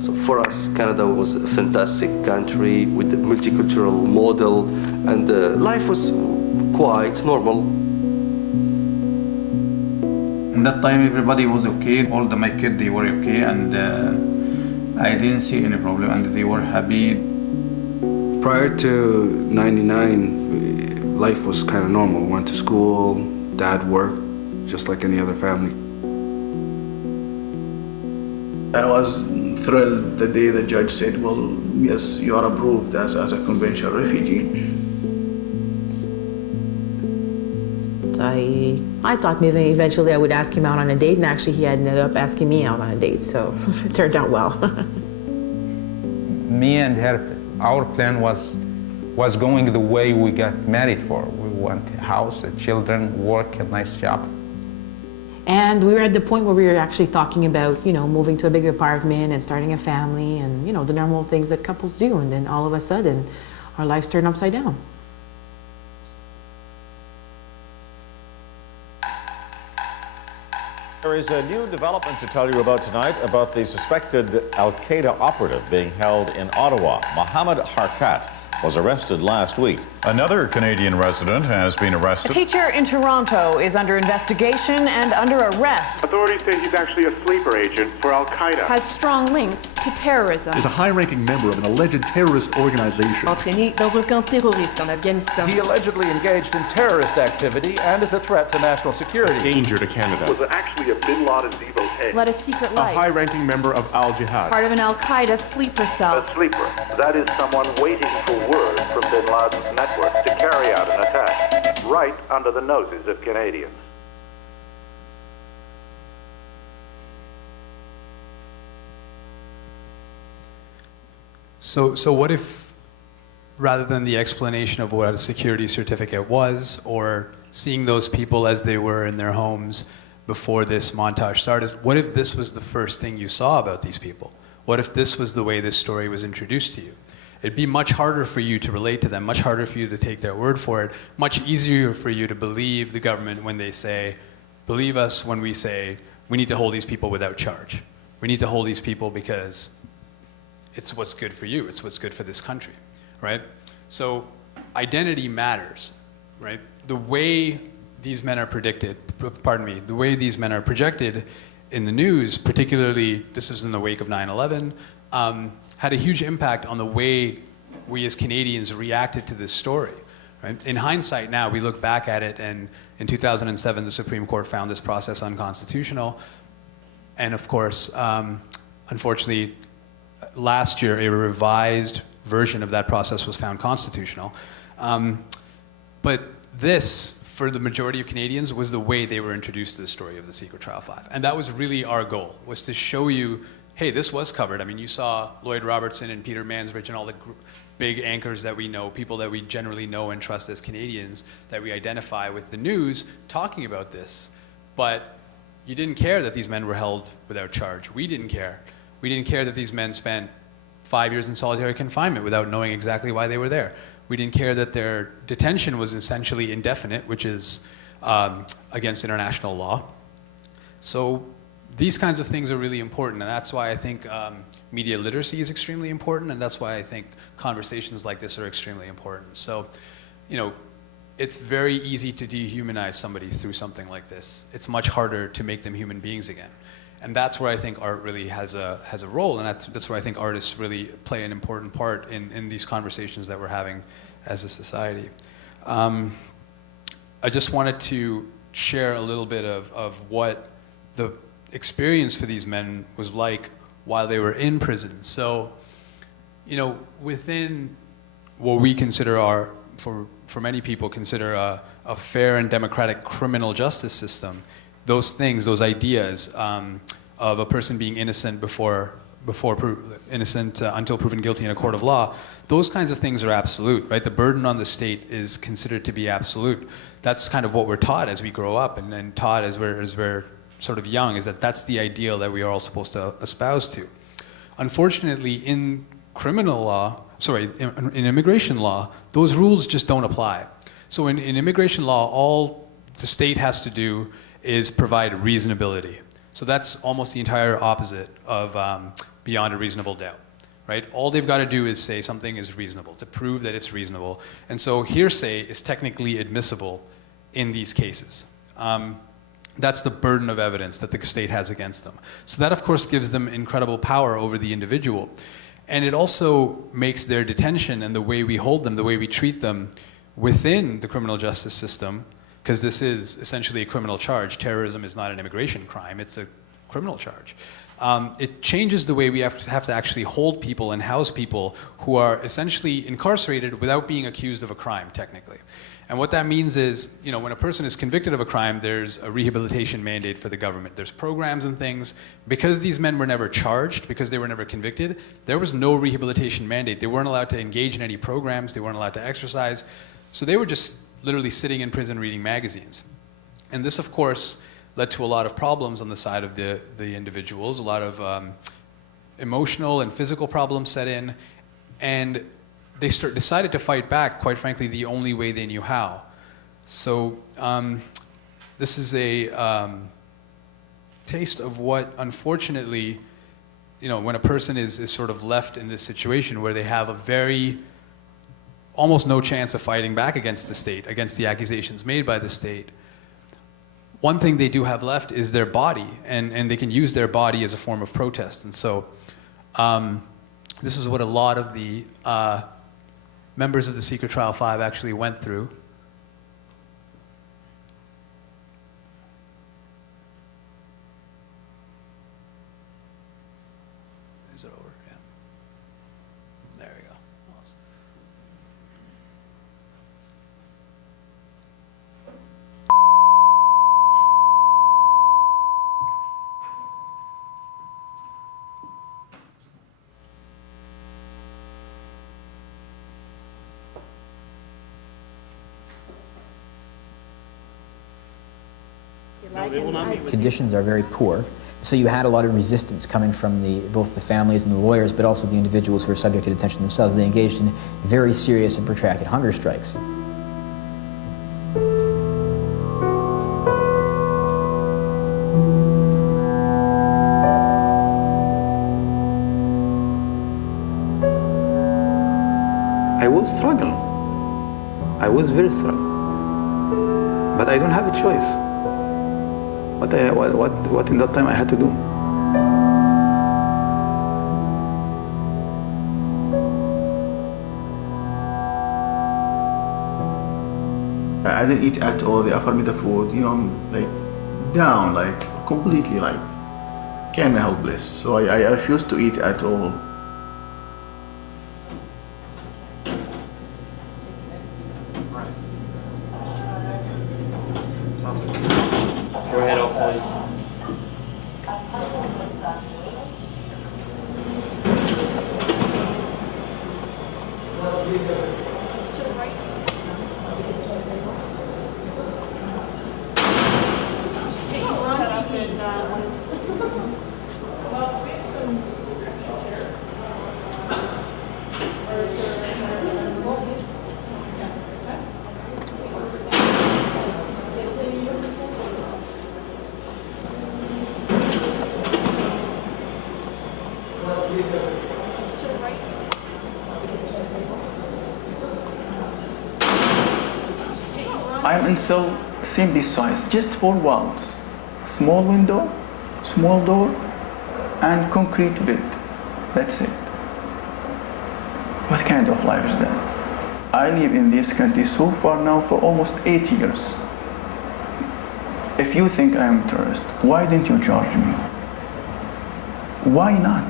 So for us, Canada was a fantastic country with a multicultural model, and life was quite normal. In that time, everybody was okay. All my kids, they were okay, and I didn't see any problem, and they were happy. Prior to '99, life was kind of normal. Went to school, dad worked, just like any other family. I was thrilled the day the judge said, well, yes, you are approved as a conventional refugee. I I thought maybe eventually I would ask him out on a date, and actually he ended up asking me out on a date, so it turned out well. Me and her, our plan was going the way we got married for. We want a house, children, work, a nice job. And we were at the point where we were actually talking about, moving to a bigger apartment and starting a family and, the normal things that couples do. And then all of a sudden, our lives turned upside down. There is a new development to tell you about tonight about the suspected Al-Qaeda operative being held in Ottawa. Mohammed Harkat was arrested last week. Another Canadian resident has been A arrested. teacher in Toronto is under investigation and under arrest. Authorities say he's actually a sleeper agent for Al-Qaeda. Has strong links to terrorism. Is a high-ranking member of an alleged terrorist organization. Entraîné dans un camp terroriste en Afghanistan. He allegedly engaged in terrorist activity and is a threat to national security. Danger to Canada. Was actually a Bin Laden devotee. Led a secret A life. high-ranking member of Al-Jihad. Part of an Al-Qaeda sleeper cell. A sleeper. That is someone waiting for word from Bin Laden's network to carry out an attack, right under the noses of Canadians. So what if, rather than the explanation of what a security certificate was, or seeing those people as they were in their homes before this montage started, what if this was the first thing you saw about these people? What if this was the way this story was introduced to you? It'd be much harder for you to relate to them, much harder for you to take their word for it, much easier for you to believe the government when they say, believe us when we say, we need to hold these people without charge. We need to hold these people because it's what's good for you, it's what's good for this country, right? So identity matters, right? The way these men are the way these men are projected in the news, particularly, this is in the wake of 9/11, had a huge impact on the way we as Canadians reacted to this story. Right? In hindsight now, we look back at it, and in 2007, the Supreme Court found this process unconstitutional. And of course, unfortunately, last year, a revised version of that process was found constitutional. But this, for the majority of Canadians, was the way they were introduced to the story of the Secret Trial 5. And that was really our goal, was to show you, hey, this was covered. I mean, you saw Lloyd Robertson and Peter Mansbridge and all the big anchors that we know, people that we generally know and trust as Canadians, that we identify with the news, talking about this. But you didn't care that these men were held without charge. We didn't care. We didn't care that these men spent 5 years in solitary confinement without knowing exactly why they were there. We didn't care that their detention was essentially indefinite, which is against international law. So these kinds of things are really important, and that's why I think media literacy is extremely important, and that's why I think conversations like this are extremely important. So, it's very easy to dehumanize somebody through something like this. It's much harder to make them human beings again. And that's where I think art really has a role, and that's where I think artists really play an important part in these conversations that we're having as a society. I just wanted to share a little bit of what the experience for these men was like while they were in prison. So, within what we consider for many people consider a fair and democratic criminal justice system, those things, those ideas of a person being innocent until proven guilty in a court of law, those kinds of things are absolute, right? The burden on the state is considered to be absolute. That's kind of what we're taught as we grow up, and taught as we're sort of young, is that that's the ideal that we are all supposed to espouse to. Unfortunately, in in immigration law, those rules just don't apply. So in immigration law, all the state has to do is provide reasonability. So that's almost the entire opposite of beyond a reasonable doubt, right? All they've got to do is say something is reasonable, to prove that it's reasonable. And so hearsay is technically admissible in these cases. That's the burden of evidence that the state has against them. So that, of course, gives them incredible power over the individual. And it also makes their detention and the way we hold them, the way we treat them within the criminal justice system, because this is essentially a criminal charge. Terrorism is not an immigration crime, it's a criminal charge. It changes the way we have to actually hold people and house people who are essentially incarcerated without being accused of a crime, technically. And what that means is, when a person is convicted of a crime, there's a rehabilitation mandate for the government. There's programs and things. Because these men were never charged, because they were never convicted, there was no rehabilitation mandate. They weren't allowed to engage in any programs. They weren't allowed to exercise. So they were just literally sitting in prison reading magazines. And this, of course, led to a lot of problems on the side of the individuals. A lot of emotional and physical problems set in. And they decided to fight back, quite frankly, the only way they knew how. So this is a taste of what, unfortunately, when a person is sort of left in this situation where they have almost no chance of fighting back against the state, against the accusations made by the state. One thing they do have left is their body, and they can use their body as a form of protest. And so this is what a lot of the members of the Secret Trial 5 actually went through. Is it over? Yeah. There we go. Awesome. Conditions are very poor. So you had a lot of resistance coming from both the families and the lawyers, but also the individuals who were subject to detention themselves. They engaged in very serious and protracted hunger strikes. I will struggle. I was very struggle. But I don't have a choice. What in that time I had to do? I didn't eat at all. They offered me the food, like down, like completely, like kind of helpless. So I refused to eat at all. I'm in cell same this size, just 4 walls, small window, small door, and concrete bed. That's it. What kind of life is that? I live in this country so far now for almost 8 years. If you think I am a terrorist, why didn't you charge me? Why not?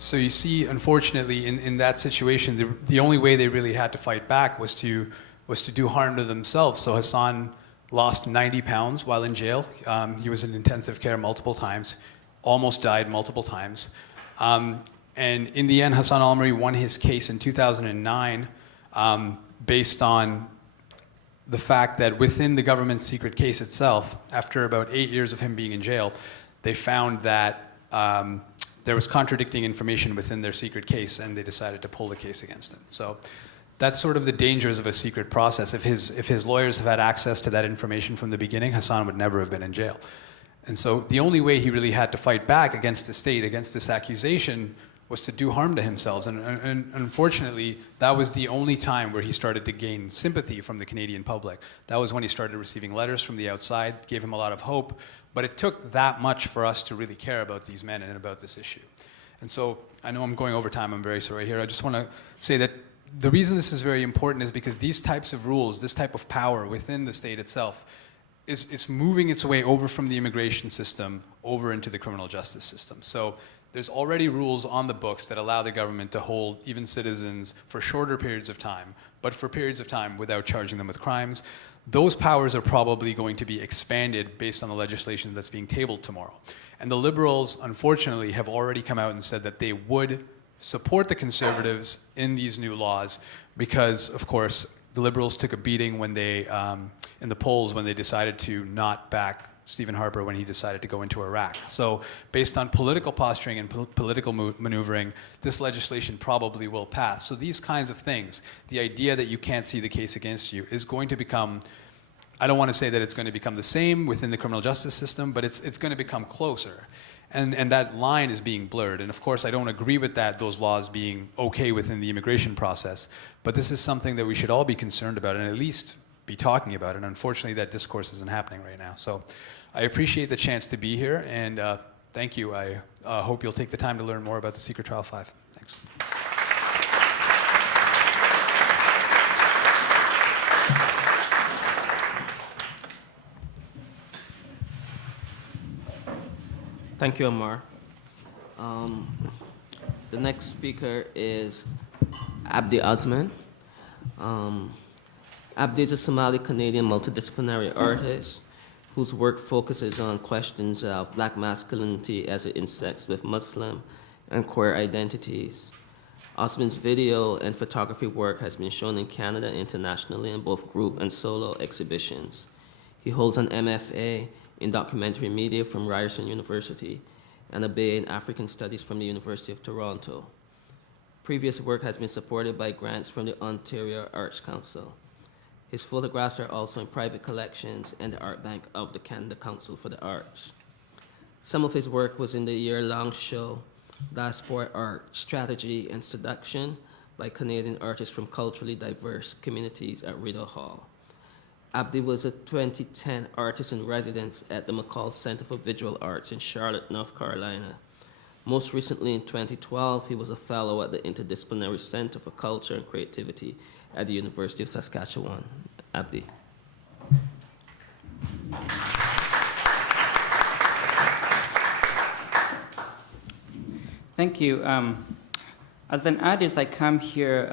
So you see, unfortunately, in that situation, the only way they really had to fight back was to do harm to themselves. So Hassan lost 90 pounds while in jail. He was in intensive care multiple times, almost died multiple times. And in the end, Hassan Al-Amri won his case in 2009 based on the fact that within the government's secret case itself, after about 8 years of him being in jail, they found that there was contradicting information within their secret case, and they decided to pull the case against him. So that's sort of the dangers of a secret process. If his lawyers have had access to that information from the beginning, Hassan would never have been in jail. And so the only way he really had to fight back against the state, against this accusation, was to do harm to himself. And unfortunately, that was the only time where he started to gain sympathy from the Canadian public. That was when he started receiving letters from the outside, gave him a lot of hope. But it took that much for us to really care about these men and about this issue. And so I know I'm going over time, I'm very sorry here. I just want to say that the reason this is very important is because these types of rules, this type of power within the state itself, is moving its way over from the immigration system over into the criminal justice system. So There's already rules on the books that allow the government to hold even citizens for shorter periods of time, but for periods of time without charging them with crimes. Those powers are probably going to be expanded based on the legislation that's being tabled tomorrow. And the Liberals, unfortunately, have already come out and said that they would support the Conservatives in these new laws because, of course, the Liberals took a beating when they, in the polls when they decided to not back Stephen Harper when he decided to go into Iraq. So based on political posturing and political maneuvering, this legislation probably will pass. So these kinds of things, the idea that you can't see the case against you is going to become, I don't want to say that it's going to become the same within the criminal justice system, but it's going to become closer. And that line is being blurred. And of course, I don't agree with that, those laws being okay within the immigration process. But this is something that we should all be concerned about and at least be talking about. And unfortunately, that discourse isn't happening right now. So I appreciate the chance to be here. And thank you. I hope you'll take the time to learn more about the Secret Trial 5. Thanks. Thank you, Amar. The next speaker is Abdi Osman. Abdi is a Somali-Canadian multidisciplinary artist whose work focuses on questions of Black masculinity as it intersects with Muslim and queer identities. Osman's video and photography work has been shown in Canada and internationally in both group and solo exhibitions. He holds an MFA in documentary media from Ryerson University and a BA in African Studies from the University of Toronto. Previous work has been supported by grants from the Ontario Arts Council. His photographs are also in private collections and the Art Bank of the Canada Council for the Arts. Some of his work was in the year-long show, Diaspora Art, Strategy and Seduction by Canadian artists from culturally diverse communities at Rideau Hall. Abdi was a 2010 artist in residence at the McCall Center for Visual Arts in Charlotte, North Carolina. Most recently, in 2012, he was a fellow at the Interdisciplinary Center for Culture and Creativity at the University of Saskatchewan. Abdi. Thank you. As an artist, I come here,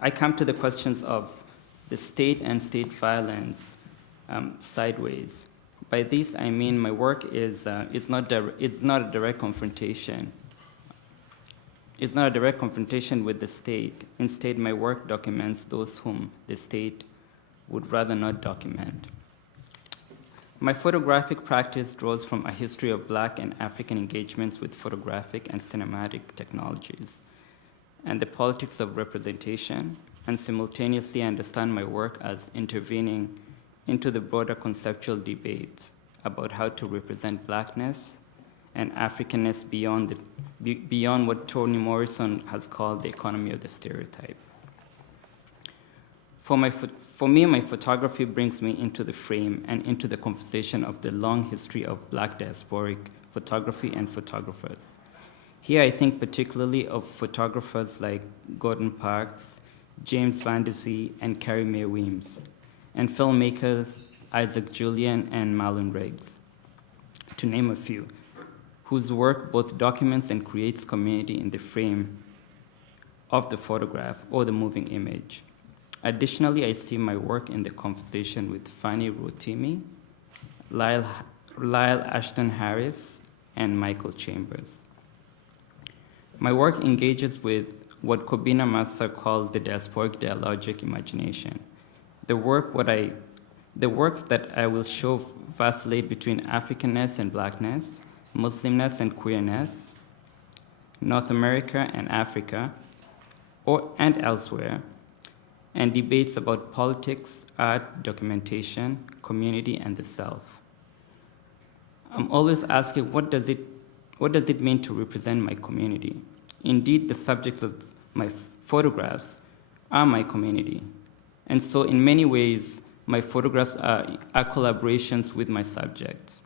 I come to the questions of the state and state violence sideways. By this, I mean my work is not a direct confrontation. It's not a direct confrontation with the state. Instead, my work documents those whom the state would rather not document. My photographic practice draws from a history of Black and African engagements with photographic and cinematic technologies and the politics of representation, and simultaneously understand my work as intervening into the broader conceptual debates about how to represent Blackness and Africanness beyond what Toni Morrison has called the economy of the stereotype. For me, my photography brings me into the frame and into the conversation of the long history of Black diasporic photography and photographers. Here I think particularly of photographers like Gordon Parks, James Van Der Zee, and Carrie Mae Weems, and filmmakers Isaac Julian and Marlon Riggs, to name a few, whose work both documents and creates community in the frame of the photograph or the moving image. Additionally, I see my work in the conversation with Fanny Rotimi, Lyle Ashton Harris, and Michael Chambers. My work engages with what Kobina Massa calls the diasporic dialogic imagination. The works that I will show vacillate between Africanness and Blackness, Muslimness and queerness, North America and Africa, and elsewhere, and debates about politics, art, documentation, community, and the self. I'm always asking, what does it mean to represent my community? Indeed, the subjects of my photographs are my community. And so in many ways, my photographs are collaborations with my subjects.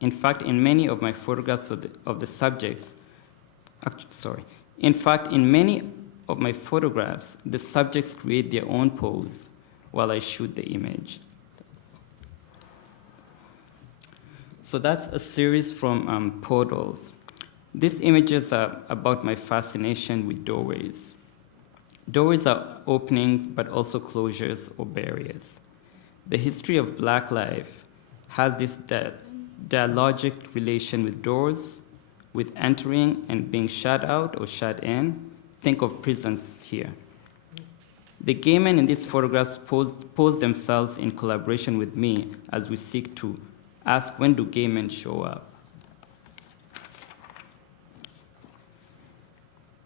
In fact, in many of my photographs of the subjects, in many of my photographs, the subjects create their own pose while I shoot the image. So that's a series from Podals. These images are about my fascination with doorways. Doorways are openings, but also closures or barriers. The history of Black life has this dialogic relation with doors, with entering and being shut out or shut in. Think of prisons here. The gay men in these photographs pose themselves in collaboration with me as we seek to ask, when do gay men show up?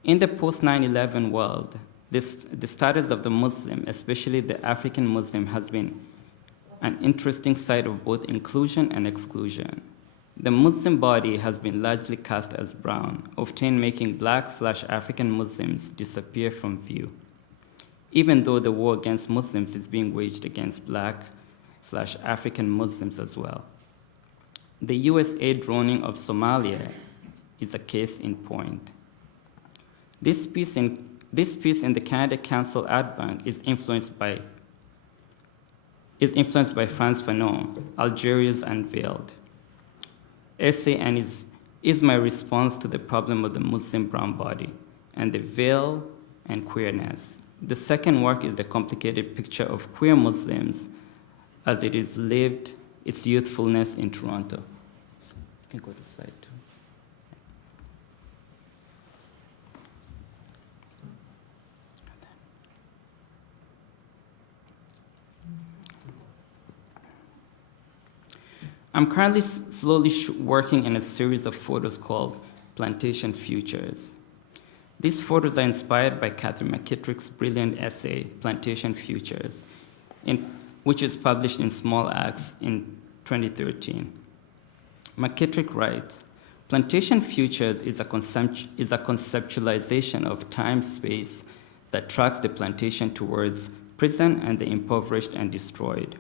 In the post-9/11 world, the status of the Muslim, especially the African Muslim, has been an interesting side of both inclusion and exclusion. The Muslim body has been largely cast as brown, often making Black/African Muslims disappear from view, even though the war against Muslims is being waged against Black/African Muslims as well. The US aid droning of Somalia is a case in point. This piece in the Canada Council Art Bank is influenced by Frantz Fanon, Algeria's Unveiled essay, and is my response to the problem of the Muslim brown body and the veil and queerness. The second work is the complicated picture of queer Muslims as it is lived its youthfulness in Toronto. So you can go to slide 2. I'm currently slowly working in a series of photos called Plantation Futures. These photos are inspired by Catherine McKittrick's brilliant essay, Plantation Futures, which is published in Small Axe in 2013. McKittrick writes, Plantation Futures is a conceptualization of time-space that tracks the plantation towards prison and the impoverished and destroyed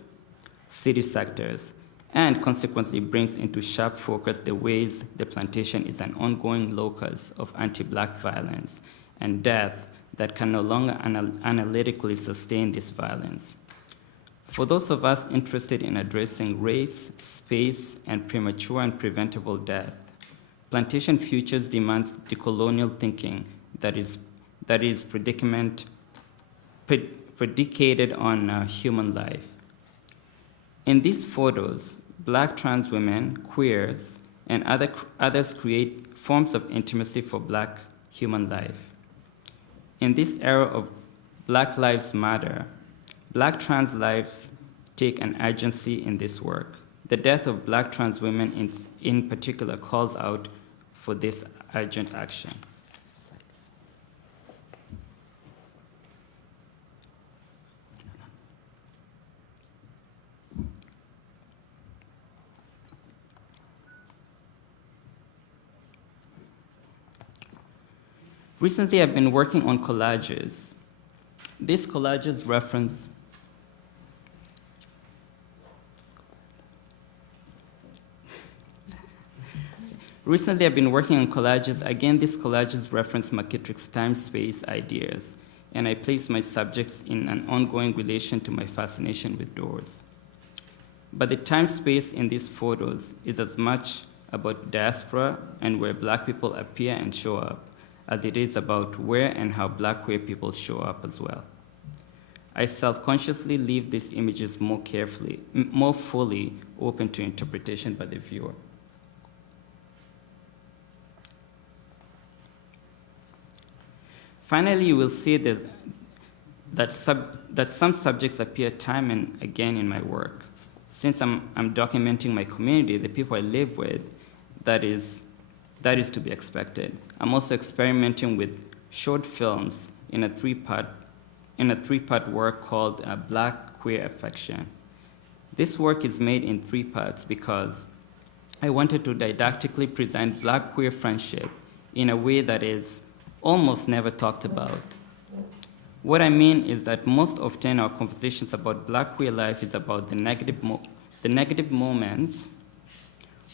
city sectors, and consequently brings into sharp focus the ways the plantation is an ongoing locus of anti-Black violence and death that can no longer analytically sustain this violence. For those of us interested in addressing race, space, and premature and preventable death, Plantation Futures demands decolonial thinking that is predicated on human life. In these photos, Black trans women, queers, and others create forms of intimacy for Black human life. In this era of Black Lives Matter, Black trans lives take an urgency in this work. The death of Black trans women in particular calls out for this urgent action. Recently, I've been working on collages. These collages reference Recently, I've been working on collages. Again, these collages reference McKittrick's time-space ideas, and I place my subjects in an ongoing relation to my fascination with doors. But the time-space in these photos is as much about diaspora and where Black people appear and show up, as it is about where and how Black queer people show up as well. I self-consciously leave these images more fully open to interpretation by the viewer. Finally, you will see that some subjects appear time and again in my work. Since I'm documenting my community, the people I live with, that is to be expected. I'm also experimenting with short films in a three-part work called Black Queer Affection. This work is made in 3 parts because I wanted to didactically present Black queer friendship in a way that is almost never talked about. What I mean is that most often our conversations about Black queer life is about the negative moments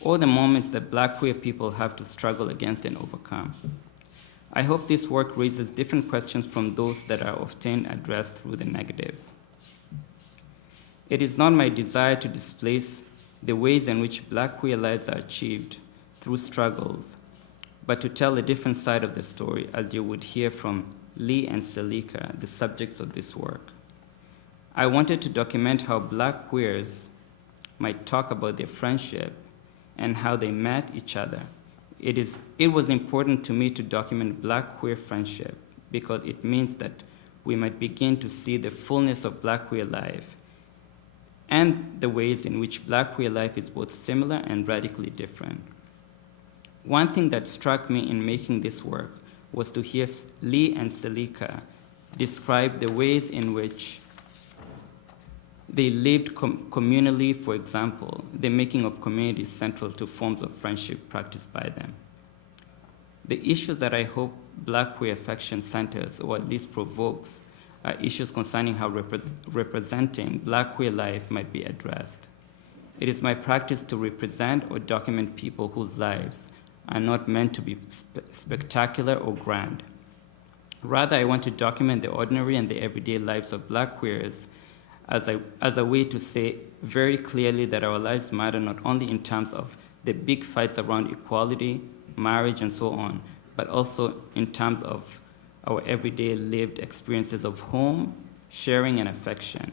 or the moments that Black queer people have to struggle against and overcome. I hope this work raises different questions from those that are often addressed through the negative. It is not my desire to displace the ways in which Black queer lives are achieved through struggles, but to tell a different side of the story, as you would hear from Lee and Selika, the subjects of this work. I wanted to document how Black queers might talk about their friendship and how they met each other. It was important to me to document Black queer friendship because it means that we might begin to see the fullness of Black queer life and the ways in which Black queer life is both similar and radically different. One thing that struck me in making this work was to hear Lee and Selika describe the ways in which they lived communally. For example, the making of communities central to forms of friendship practiced by them. The issues that I hope Black queer affection centers, or at least provokes, are issues concerning how representing Black queer life might be addressed. It is my practice to represent or document people whose lives are not meant to be spectacular or grand. Rather, I want to document the ordinary and the everyday lives of Black queers as a way to say very clearly that our lives matter not only in terms of the big fights around equality, marriage, and so on, but also in terms of our everyday lived experiences of home, sharing, and affection.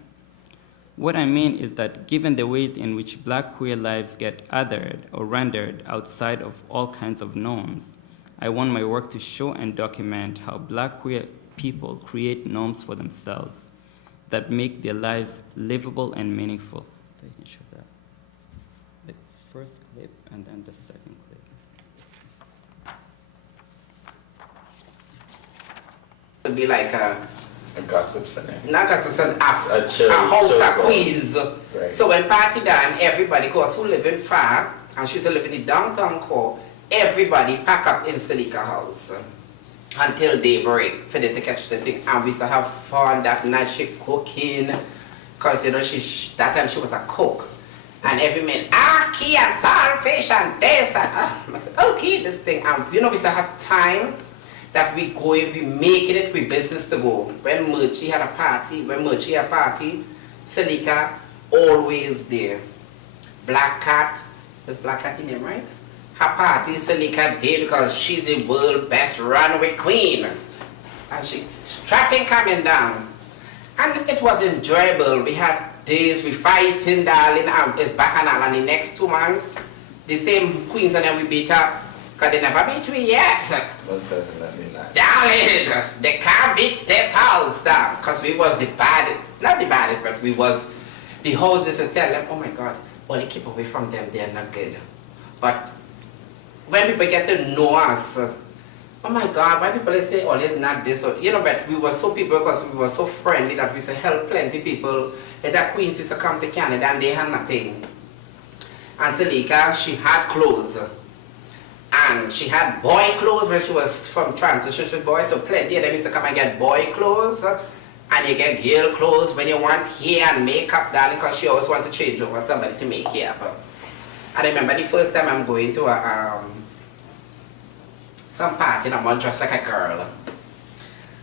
What I mean is that given the ways in which Black queer lives get othered or rendered outside of all kinds of norms, I want my work to show and document how Black queer people create norms for themselves that make their lives livable and meaningful. So you can show that. The first clip and then the second clip. To be like a gossip center. Not gossip center, a house of queens. Right. So when party done, everybody, cause who live in far, and she's living in downtown core, everybody pack up in Selika house until daybreak for them to catch the thing. And we used to have fun that night. She cooking, cause you know that time she was a cook. And every man, key and saltfish and this and I said, okay, this thing. And you know, we used to have time that we going, we making it with business to go. When Murchie had a party, Selika always there. Black Cat, is Black Cat in name, right? Her party, Selika did because she's the world best runaway queen. And she strutting coming down. And it was enjoyable. We had days we fighting, darling, and it's bacchanal. And the next 2 months, the same queens and then we beat up. Because they never beat me yet. Most definitely not. Darling, they can't beat this house down. Because we was the baddest, not the baddest, but we was the hostess to tell them, oh my God, only keep away from them, they're not good. But when people get to know us, oh my God, why people say, oh, it's not this, or, you know, but we were so people, because we were so friendly that we used to help plenty people. That queens used to come to Canada and they had nothing. And Selika, she had clothes. And she had boy clothes when she was from transition boy, so plenty of them used to come and get boy clothes. And you get girl clothes when you want hair and makeup, darling, because she always want to change over somebody to make you up. I remember the first time I'm going to some party and I'm all dressed like a girl.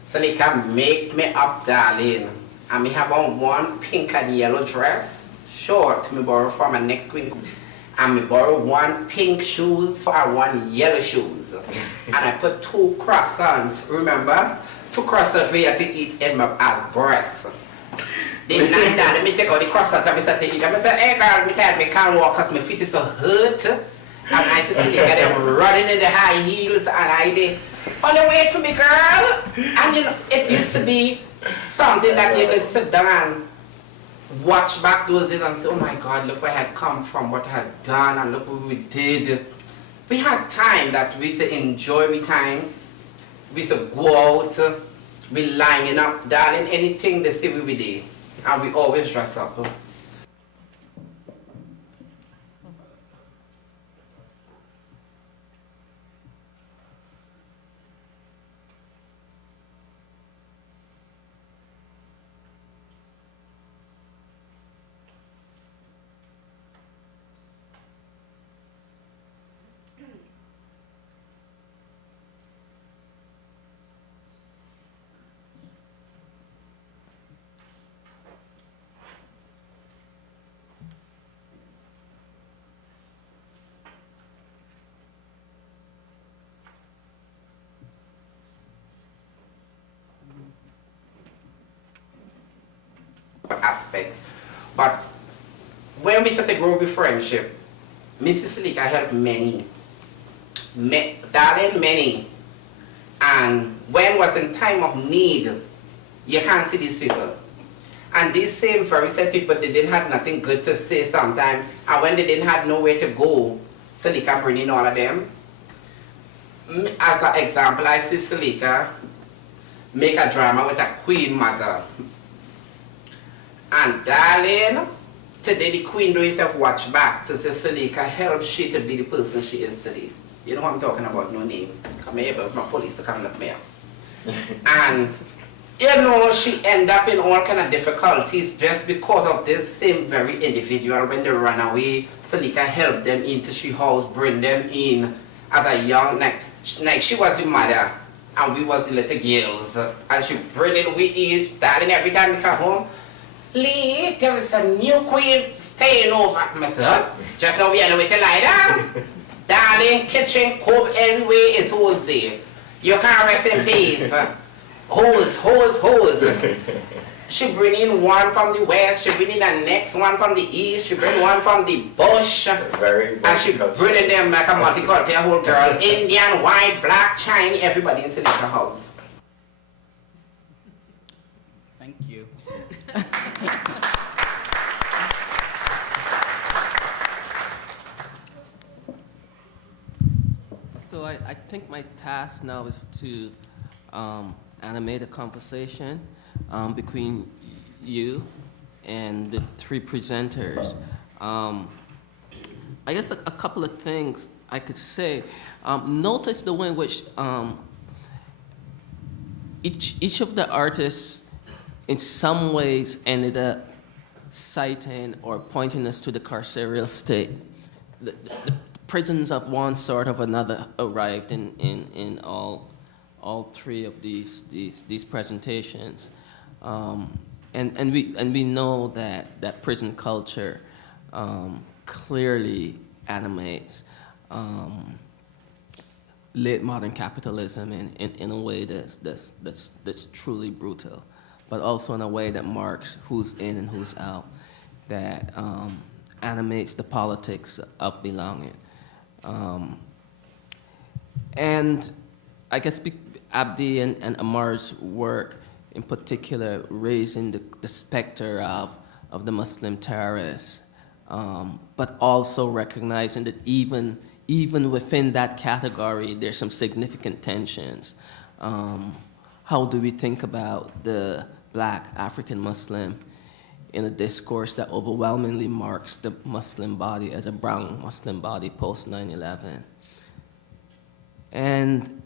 So they can make me up, darling. And me have on one pink and yellow dress, short, me borrow from my next queen. And me borrow one pink shoes and one yellow shoes. And I put 2 croissants, remember? 2 croissants we had to eat in my as breasts. The night down, let me take out the croissant and I start to eat. I said, hey girl, me tired, me can't walk because my feet is so hurt. And I used to see them running in the high heels and I did, only wait for me girl. And you know, it used to be something that you could sit down and watch back those days and say, oh my God, look where I had come from, what I had done, and look what we did. We had time that we used to enjoy with time. We used to go out, we lining up, darling, anything they say we did. And we always dress up. aspects. But when we started to grow with friendship, Mrs. Salika helped many. Darling, many. And when was in time of need, you can't see these people. And these same very same people, they didn't have nothing good to say sometimes. And when they didn't have nowhere to go, Salika bring in all of them. As an example, I see Salika make a drama with a queen mother. And darling, today the queen do itself watch back to say Salika help she to be the person she is today. You know what I'm talking about, no name. Come here, but my police to come look me up. And you know, she end up in all kind of difficulties just because of this same very individual. When they run away, Salika helped them into she house, bring them in as a young, like she was the mother and we was the little girls. And she bring in we eat, darling, every time we come home, Lee, there is a new queen staying over. I said, just now we are way to lie down. Darling, kitchen, cook, everywhere is hose there. You can't rest in peace. Hose. She bring in one from the west, she bring in the next one from the east, she bring one from the bush. And she bring them like a multicultural whole girl. Indian, white, black, Chinese, everybody in Salika house. Thank you. So I think my task now is to animate a conversation between you and the three presenters. I guess a couple of things I could say. Notice the way in which each of the artists in some ways ended up citing or pointing us to the carceral state. The prisons of one sort of another arrived in all three of these presentations, and we know that prison culture clearly animates late modern capitalism in a way that's truly brutal, but also in a way that marks who's in and who's out, that animates the politics of belonging. And I guess Abdi and Amar's work in particular raising the specter of the Muslim terrorists, but also recognizing that even within that category, there's some significant tensions. How do we think about the Black African Muslim in a discourse that overwhelmingly marks the Muslim body as a brown Muslim body post 9/11? And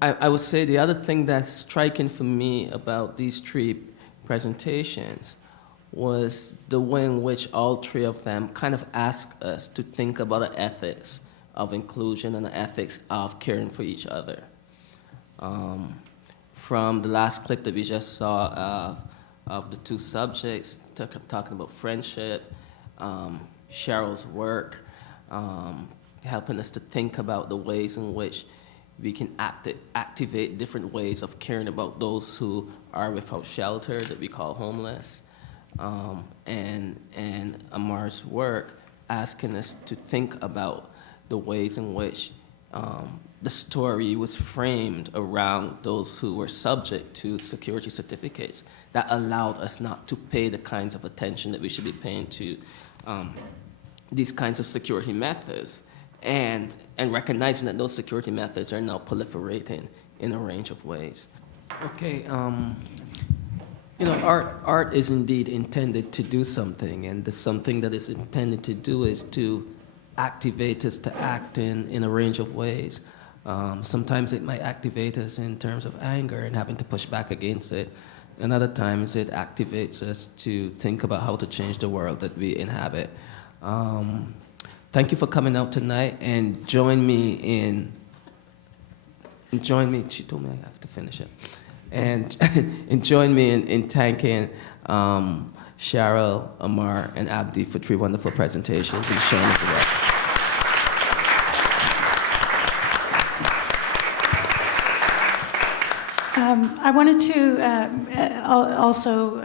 I would say the other thing that's striking for me about these three presentations was the way in which all three of them kind of ask us to think about the ethics of inclusion and the ethics of caring for each other. From the last clip that we just saw of the two subjects talking about friendship, Cheryl's work, helping us to think about the ways in which we can activate different ways of caring about those who are without shelter that we call homeless, and Amar's work asking us to think about the ways in which the story was framed around those who were subject to security certificates that allowed us not to pay the kinds of attention that we should be paying to these kinds of security methods, and recognizing that those security methods are now proliferating in a range of ways. Okay, you know, art is indeed intended to do something, and the something that it's intended to do is to activate us to act in a range of ways. Sometimes it might activate us in terms of anger and having to push back against it, and other times it activates us to think about how to change the world that we inhabit. Thank you for coming out tonight, and join me, she told me I have to finish it, and join me in thanking Cheryl, Amar, and Abdi for three wonderful presentations and showing us the work. I wanted to also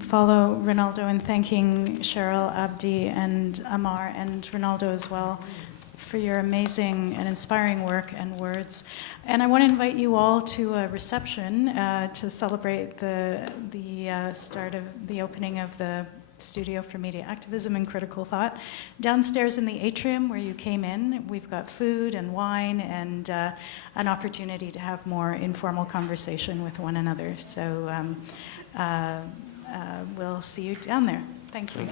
follow Rinaldo in thanking Cheryl, Abdi, and Amar, and Rinaldo as well, for your amazing and inspiring work and words. And I want to invite you all to a reception to celebrate the start of the opening of the Studio for Media Activism and Critical Thought. Downstairs in the atrium where you came in, we've got food and wine and an opportunity to have more informal conversation with one another. So we'll see you down there. Thank you.